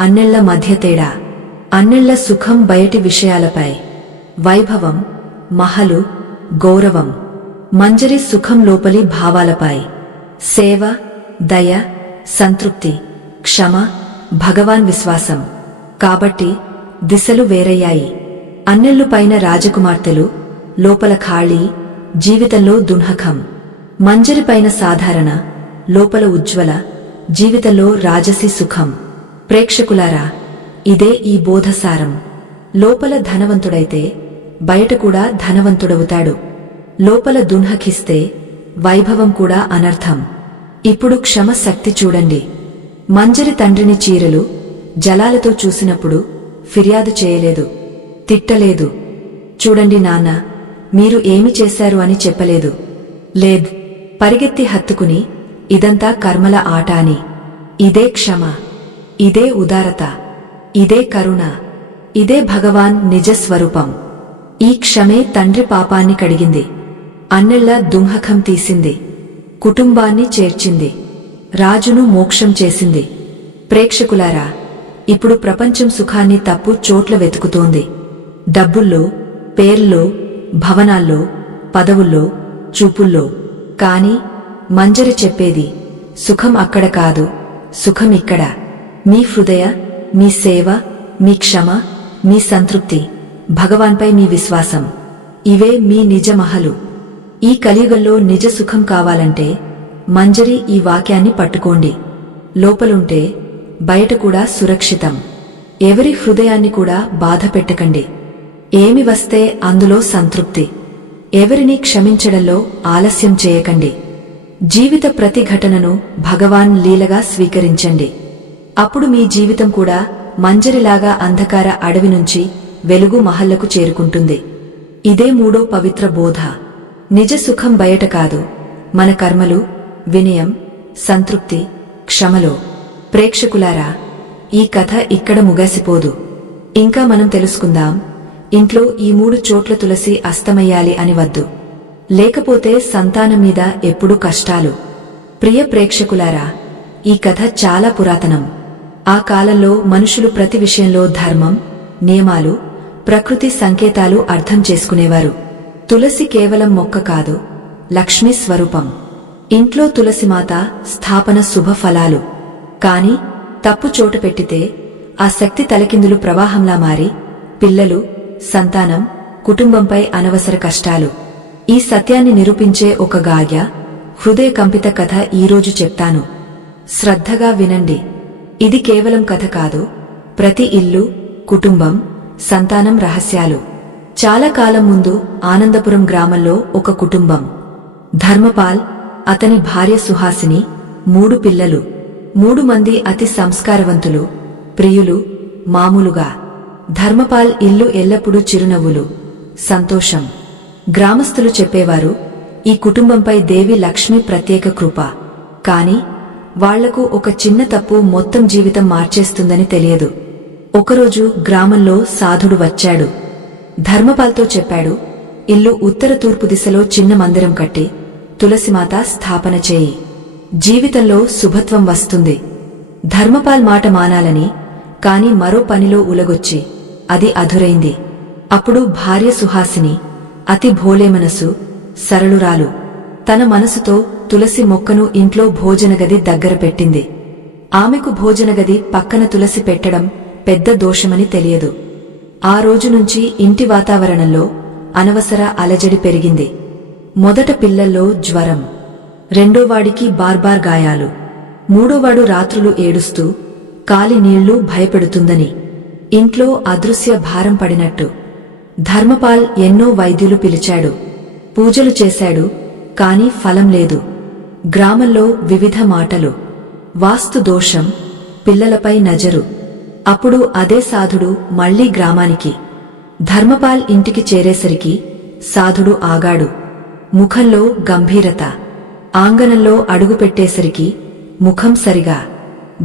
అన్నెళ్ల మధ్య తేడా. అన్నెళ్ల సుఖం బయటి విషయాలపై, వైభవం, మహలు, గౌరవం. మంజరి సుఖం లోపలి భావాలపై, సేవ, దయ, సంతృప్తి, క్షమ, భగవాన్ విశ్వాసం. కాబట్టి దిశలు వేరయ్యాయి. అన్నెల్లు పైన రాజకుమార్తెలు, లోపల ఖాళీ, జీవితంలో దుఃఖం. మంజరి పైన సాధారణ, లోపల ఉజ్వల, జీవితంలో రాజసి సుఖం. ప్రేక్షకులారా, ఇదే ఈ బోధసారం. లోపల ధనవంతుడైతే బయట కూడా ధనవంతుడవుతాడు. లోపల దుఃఖిస్తే వైభవం కూడా అనర్థం. ఇప్పుడు క్షమ శక్తి చూడండి. మంజరి తండ్రిని చీరలు, జలాలతో చూసినప్పుడు ఫిర్యాదు చేయలేదు, తిట్టలేదు. చూడండి నాన్న, మీరు ఏమి చేశారు అని చెప్పలేదు. లేదు, పరిగెత్తి హత్తుకుని ఇదంతా కర్మల ఆట అని. ఇదే క్షమ, ఇదే ఉదారత, ఇదే కరుణ, ఇదే భగవాన్ నిజస్వరూపం. ఈ క్షమే తండ్రి పాపాన్ని కడిగింది, అన్నెళ్ల దుఃఖం తీసింది, కుటుంబాన్ని చేర్చింది, రాజును మోక్షం చేసింది. ప్రేక్షకులారా, ఇప్పుడు ప్రపంచం సుఖాన్ని తప్పు చోట్ల వెతుకుతోంది. డబ్బుల్లో, పేర్లో, భవనాల్లో, పదవుల్లో, చూపుల్లో. కాని మంజరి చెప్పేది, సుఖం అక్కడ కాదు, సుఖం ఇక్కడ. మీ హృదయ, మీ సేవ, మీ క్షమ, మీ సంతృప్తి, భగవాన్పై మీ విశ్వాసం, ఇవే మీ నిజ మహలు. ఈ కలియుగంలో నిజ సుఖం కావాలంటే మంజరి ఈ వాక్యాన్ని పట్టుకోండి. లోపలుంటే బయట కూడా సురక్షితం. ఎవరి హృదయాన్ని కూడా బాధ పెట్టకండి. ఏమి వస్తే అందులో సంతృప్తి. ఎవరిని క్షమించడంలో ఆలస్యం చేయకండి. జీవిత ప్రతి ఘటనను భగవాన్ లీలగా స్వీకరించండి. అప్పుడు మీ జీవితం కూడా మంజరిలాగా అంధకార అడవి నుంచి వెలుగు మహల్లకు చేరుకుంటుంది. ఇదే మూడో పవిత్ర బోధ. నిజ సుఖం బయట కాదు, మన కర్మలు, వినయం, సంతృప్తి, క్షమలో. ప్రేక్షకులారా, ఈ కథ ఇక్కడ ముగిసిపోదు. ఇంకా మనం తెలుసుకుందాం. ఇంట్లో ఈ 3 చోట్ల తులసి అస్తమయ్యాలి అని వద్దు, లేకపోతే సంతానం మీద ఎప్పుడూ కష్టాలు. ప్రియ ప్రేక్షకులారా, ఈ కథ చాలా పురాతనం. ఆ కాలంలో మనుషులు ప్రతి విషయంలో ధర్మం, నియమాలు, ప్రకృతి సంకేతాలు అర్థం చేసుకునేవారు. తులసి కేవలం మొక్క కాదు, లక్ష్మీ స్వరూపం. ఇంట్లో తులసిమాత స్థాపన శుభ ఫలాలు. కాని తప్పు చోట పెట్టితే ఆ శక్తి తలకిందులు ప్రవాహంలా మారి పిల్లలు, సంతానం, కుటుంబంపై అనవసర కష్టాలు. ఈ సత్యాన్ని నిరూపించే ఒక గాయ, హృదయ కంపిత కథ ఈరోజు చెప్తాను. శ్రద్ధగా వినండి. ఇది కేవలం కథ కాదు, ప్రతి ఇల్లు, కుటుంబం, సంతానం రహస్యాలు. చాలా కాలం ముందు ఆనందపురం గ్రామంలో ఒక కుటుంబం. ధర్మపాల్, అతని భార్య సుహాసిని, 3 పిల్లలు. 3 మంది అతి సంస్కారవంతులు, ప్రియులు. మామూలుగా ధర్మపాల్ ఇల్లు ఎల్లప్పుడూ చిరునవ్వులు, సంతోషం. గ్రామస్తులు చెప్పేవారు, ఈ కుటుంబంపై దేవి లక్ష్మి ప్రత్యేక కృప. కాని వాళ్లకు ఒక చిన్న తప్పు మొత్తం జీవితం మార్చేస్తుందని తెలియదు. ఒకరోజు గ్రామంలో సాధుడు వచ్చాడు. ధర్మపాల్తో చెప్పాడు, ఇల్లు ఉత్తర తూర్పు దిశలో చిన్న మందిరం కట్టి తులసిమాత స్థాపన చేయి. జీవితంలో శుభత్వం వస్తుంది. ధర్మపాల్ మాట మానాలని, కాని మరో పనిలో ఉలగొచ్చి అది అధురైంది. అప్పుడు భార్య సుహాసిని, అతి భోలే మనసు, సరళురాలు, తన మనసుతో తులసి మొక్కను ఇంట్లో భోజనగది దగ్గర పెట్టింది. ఆమెకు భోజనగది పక్కన తులసి పెట్టడం పెద్ద దోషమని తెలియదు. ఆ రోజు నుంచి ఇంటి వాతావరణంలో అనవసర అలజడి పెరిగింది. మొదట పిల్లల్లో జ్వరం, రెండోవాడికి బార్బార్ గాయాలు, మూడోవాడు రాత్రులు ఏడుస్తూ కాలి నీళ్లు భయపెడుతుందని. ఇంట్లో అదృశ్య భారం పడినట్టు. ధర్మపాల్ ఎన్నో వైద్యులు పిలిచాడు, పూజలు చేశాడు, కాని ఫలం లేదు. గ్రామంలో వివిధ మాటలు, వాస్తు దోషం, పిల్లలపై నజరు. అప్పుడు అదే సాధుడు మళ్లీ గ్రామానికి. ధర్మపాల్ ఇంటికి చేరేసరికి సాధుడు ఆగాడు. ముఖంలో గంభీరత. ఆంగణంలో అడుగుపెట్టేసరికి ముఖం సరిగా.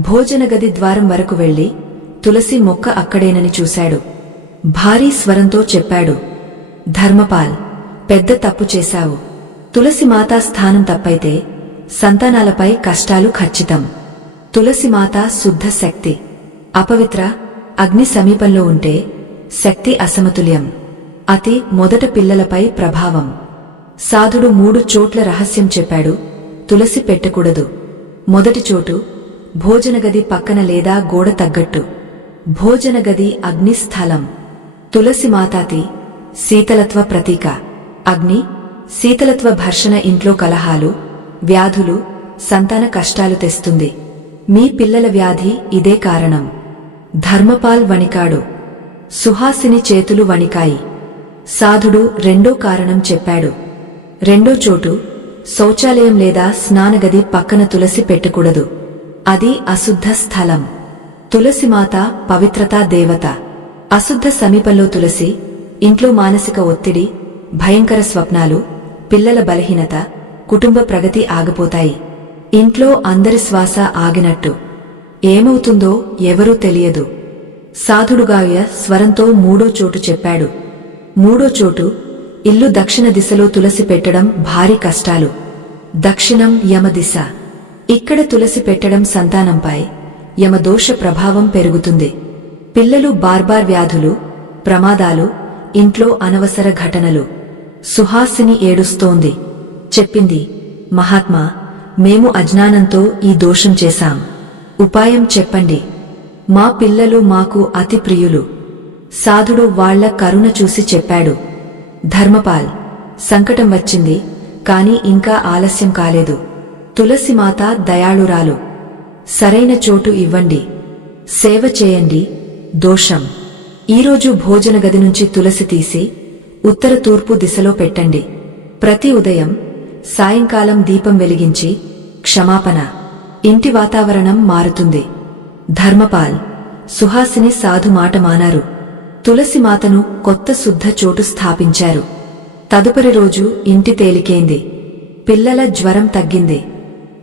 భోజనగది ద్వారం వరకు వెళ్లి తులసి మొక్క అక్కడేనని చూశాడు. భారీ స్వరంతో చెప్పాడు, ధర్మపాల్, పెద్ద తప్పు చేశావు. తులసిమాత స్థానం తప్పైతే సంతానాలపై కష్టాలు ఖచ్చితం. తులసిమాత శుద్ధ శక్తి. అపవిత్ర అగ్ని సమీపంలో ఉంటే శక్తి అసమతుల్యం. అతి మొదట పిల్లలపై ప్రభావం. సాధుడు 3 చోట్ల రహస్యం చెప్పాడు. తులసి పెట్టకూడదు. మొదటి చోటు భోజనగది పక్కన లేదా గోడ తగ్గట్టు. భోజనగది అగ్నిస్థలం. తులసి మాతాతి శీతలత్వ ప్రతీక. అగ్ని, శీతలత్వ భర్షణ ఇంట్లో కలహాలు, వ్యాధులు, సంతాన కష్టాలు తెస్తుంది. మీ పిల్లల వ్యాధి ఇదే కారణం. ధర్మపాల్ వణికాడు. సుహాసిని చేతులు వణికాయి. సాధుడు రెండో కారణం చెప్పాడు. రెండో చోటు శౌచాలయం లేదా స్నానగది పక్కన తులసి పెట్టకూడదు. అది అశుద్ధ స్థలం. తులసిమాత పవిత్రతా దేవత. అశుద్ధ సమీపంలో తులసి, ఇంట్లో మానసిక ఒత్తిడి, భయంకర స్వప్నాలు, పిల్లల బలహీనత, కుటుంబ ప్రగతి ఆగిపోతాయి. ఇంట్లో అందరి శ్వాస ఆగినట్టు. ఏమవుతుందో ఎవరూ తెలియదు. సాధుడుగాయ స్వరంతో 3వ చోటు చెప్పాడు. 3వ చోటు ఇల్లు దక్షిణ దిశలో తులసి పెట్టడం భారీ కష్టాలు. దక్షిణం యమదిశ. ఇక్కడ తులసి పెట్టడం సంతానంపై యమదోష ప్రభావం పెరుగుతుంది. పిల్లలు బార్బార్ వ్యాధులు, ప్రమాదాలు, ఇంట్లో అనవసర ఘటనలు. సుహాసిని ఏడుస్తోంది. చెప్పింది, మహాత్మా, మేము అజ్ఞానంతో ఈ దోషం చేశాం. ఉపాయం చెప్పండి. మా పిల్లలు మాకు అతి ప్రియులు. సాధుడు వాళ్ళ కరుణ చూసి చెప్పాడు. ధర్మపాల్, సంకటం వచ్చింది, కాని ఇంకా ఆలస్యం కాలేదు. తులసిమాత దయాళురాలు. సరైన చోటు ఇవ్వండి. సేవ చేయండి. దోషం. ఈరోజు భోజన గది నుంచి తులసి తీసి ఉత్తర తూర్పు దిశలో పెట్టండి. ప్రతి ఉదయం సాయంకాలం దీపం వెలిగించి క్షమాపణ. ఇంటి వాతావరణం మారుతుంది. ధర్మపాల్, సుహాసిని సాధు మాట మానారు. తులసిమాతను కొత్త శుద్ధ చోటు స్థాపించారు. తదుపరి రోజు ఇంటి తేలికేంది. పిల్లల జ్వరం తగ్గింది.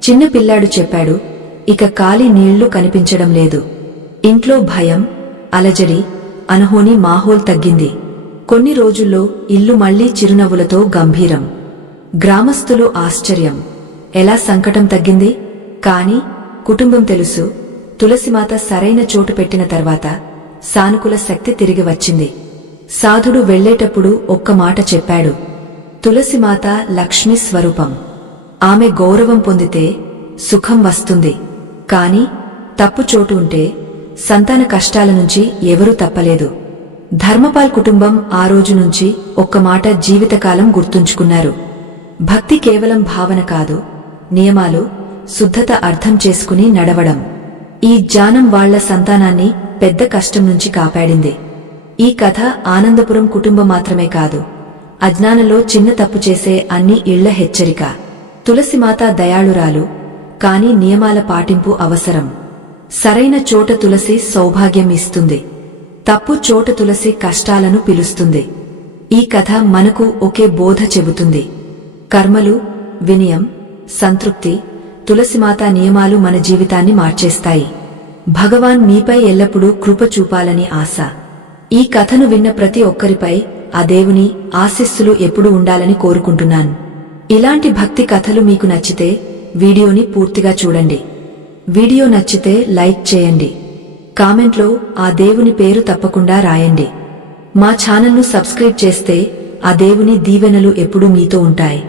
చిన్న పిల్లాడు చెప్పాడు, ఇక ఖాళీ నీళ్లు కనిపించడం లేదు. ఇంట్లో భయం, అలజడి, అనహోని మాహోల్ తగ్గింది. కొన్ని రోజుల్లో ఇల్లు మళ్లీ చిరునవ్వులతో గంభీరం. గ్రామస్తులు ఆశ్చర్యం. ఎలా సంకటం తగ్గింది? కాని కుటుంబం తెలుసు, తులసిమాత సరైన చోటు పెట్టిన తర్వాత సానుకూల శక్తి తిరిగి వచ్చింది. సాధుడు వెళ్లేటప్పుడు ఒక్క మాట చెప్పాడు. తులసిమాత లక్ష్మీ స్వరూపం. ఆమె గౌరవం పొందితే సుఖం వస్తుంది. కాని తప్పు చోటు ఉంటే సంతాన కష్టాల నుంచి ఎవరూ తప్పలేదు. ధర్మపాల్ కుటుంబం ఆ రోజు నుంచి ఒక్క మాట జీవితకాలం గుర్తుంచుకున్నారు. భక్తి కేవలం భావన కాదు, నియమాలు, శుద్ధత అర్థం చేసుకుని నడవడం. ఈ జ్ఞానం వాళ్ల సంతానాన్ని పెద్ద కష్టం నుంచి కాపాడింది. ఈ కథ ఆనందపురం కుటుంబం మాత్రమే కాదు, అజ్ఞానంలో చిన్న తప్పు చేసే అన్ని ఇళ్ల హెచ్చరిక. తులసిమాత దయాళురాలు, కాని నియమాల పాటింపు అవసరం. సరైన చోట తులసి సౌభాగ్యం ఇస్తుంది. తప్పు చోట తులసి కష్టాలను పిలుస్తుంది. ఈ కథ మనకు ఒకే బోధ చెబుతుంది. కర్మలు, వినయం, సంతృప్తి, తులసిమాత నియమాలు మన జీవితాన్ని మార్చేస్తాయి. భగవాన్ మీపై ఎల్లప్పుడూ కృప చూపాలని ఆశ. ఈ కథను విన్న ప్రతి ఒక్కరిపై ఆ దేవుని ఆశీస్సులు ఎప్పుడూ ఉండాలని కోరుకుంటున్నాను. ఇలాంటి భక్తి కథలు మీకు నచ్చితే వీడియోని పూర్తిగా చూడండి. వీడియో నచ్చితే లైక్ చేయండి. కామెంట్లో ఆ దేవుని పేరు తప్పకుండా రాయండి. మా ఛానల్ను సబ్స్క్రైబ్ చేస్తే ఆ దేవుని దీవెనలు ఎప్పుడూ మీతో ఉంటాయి.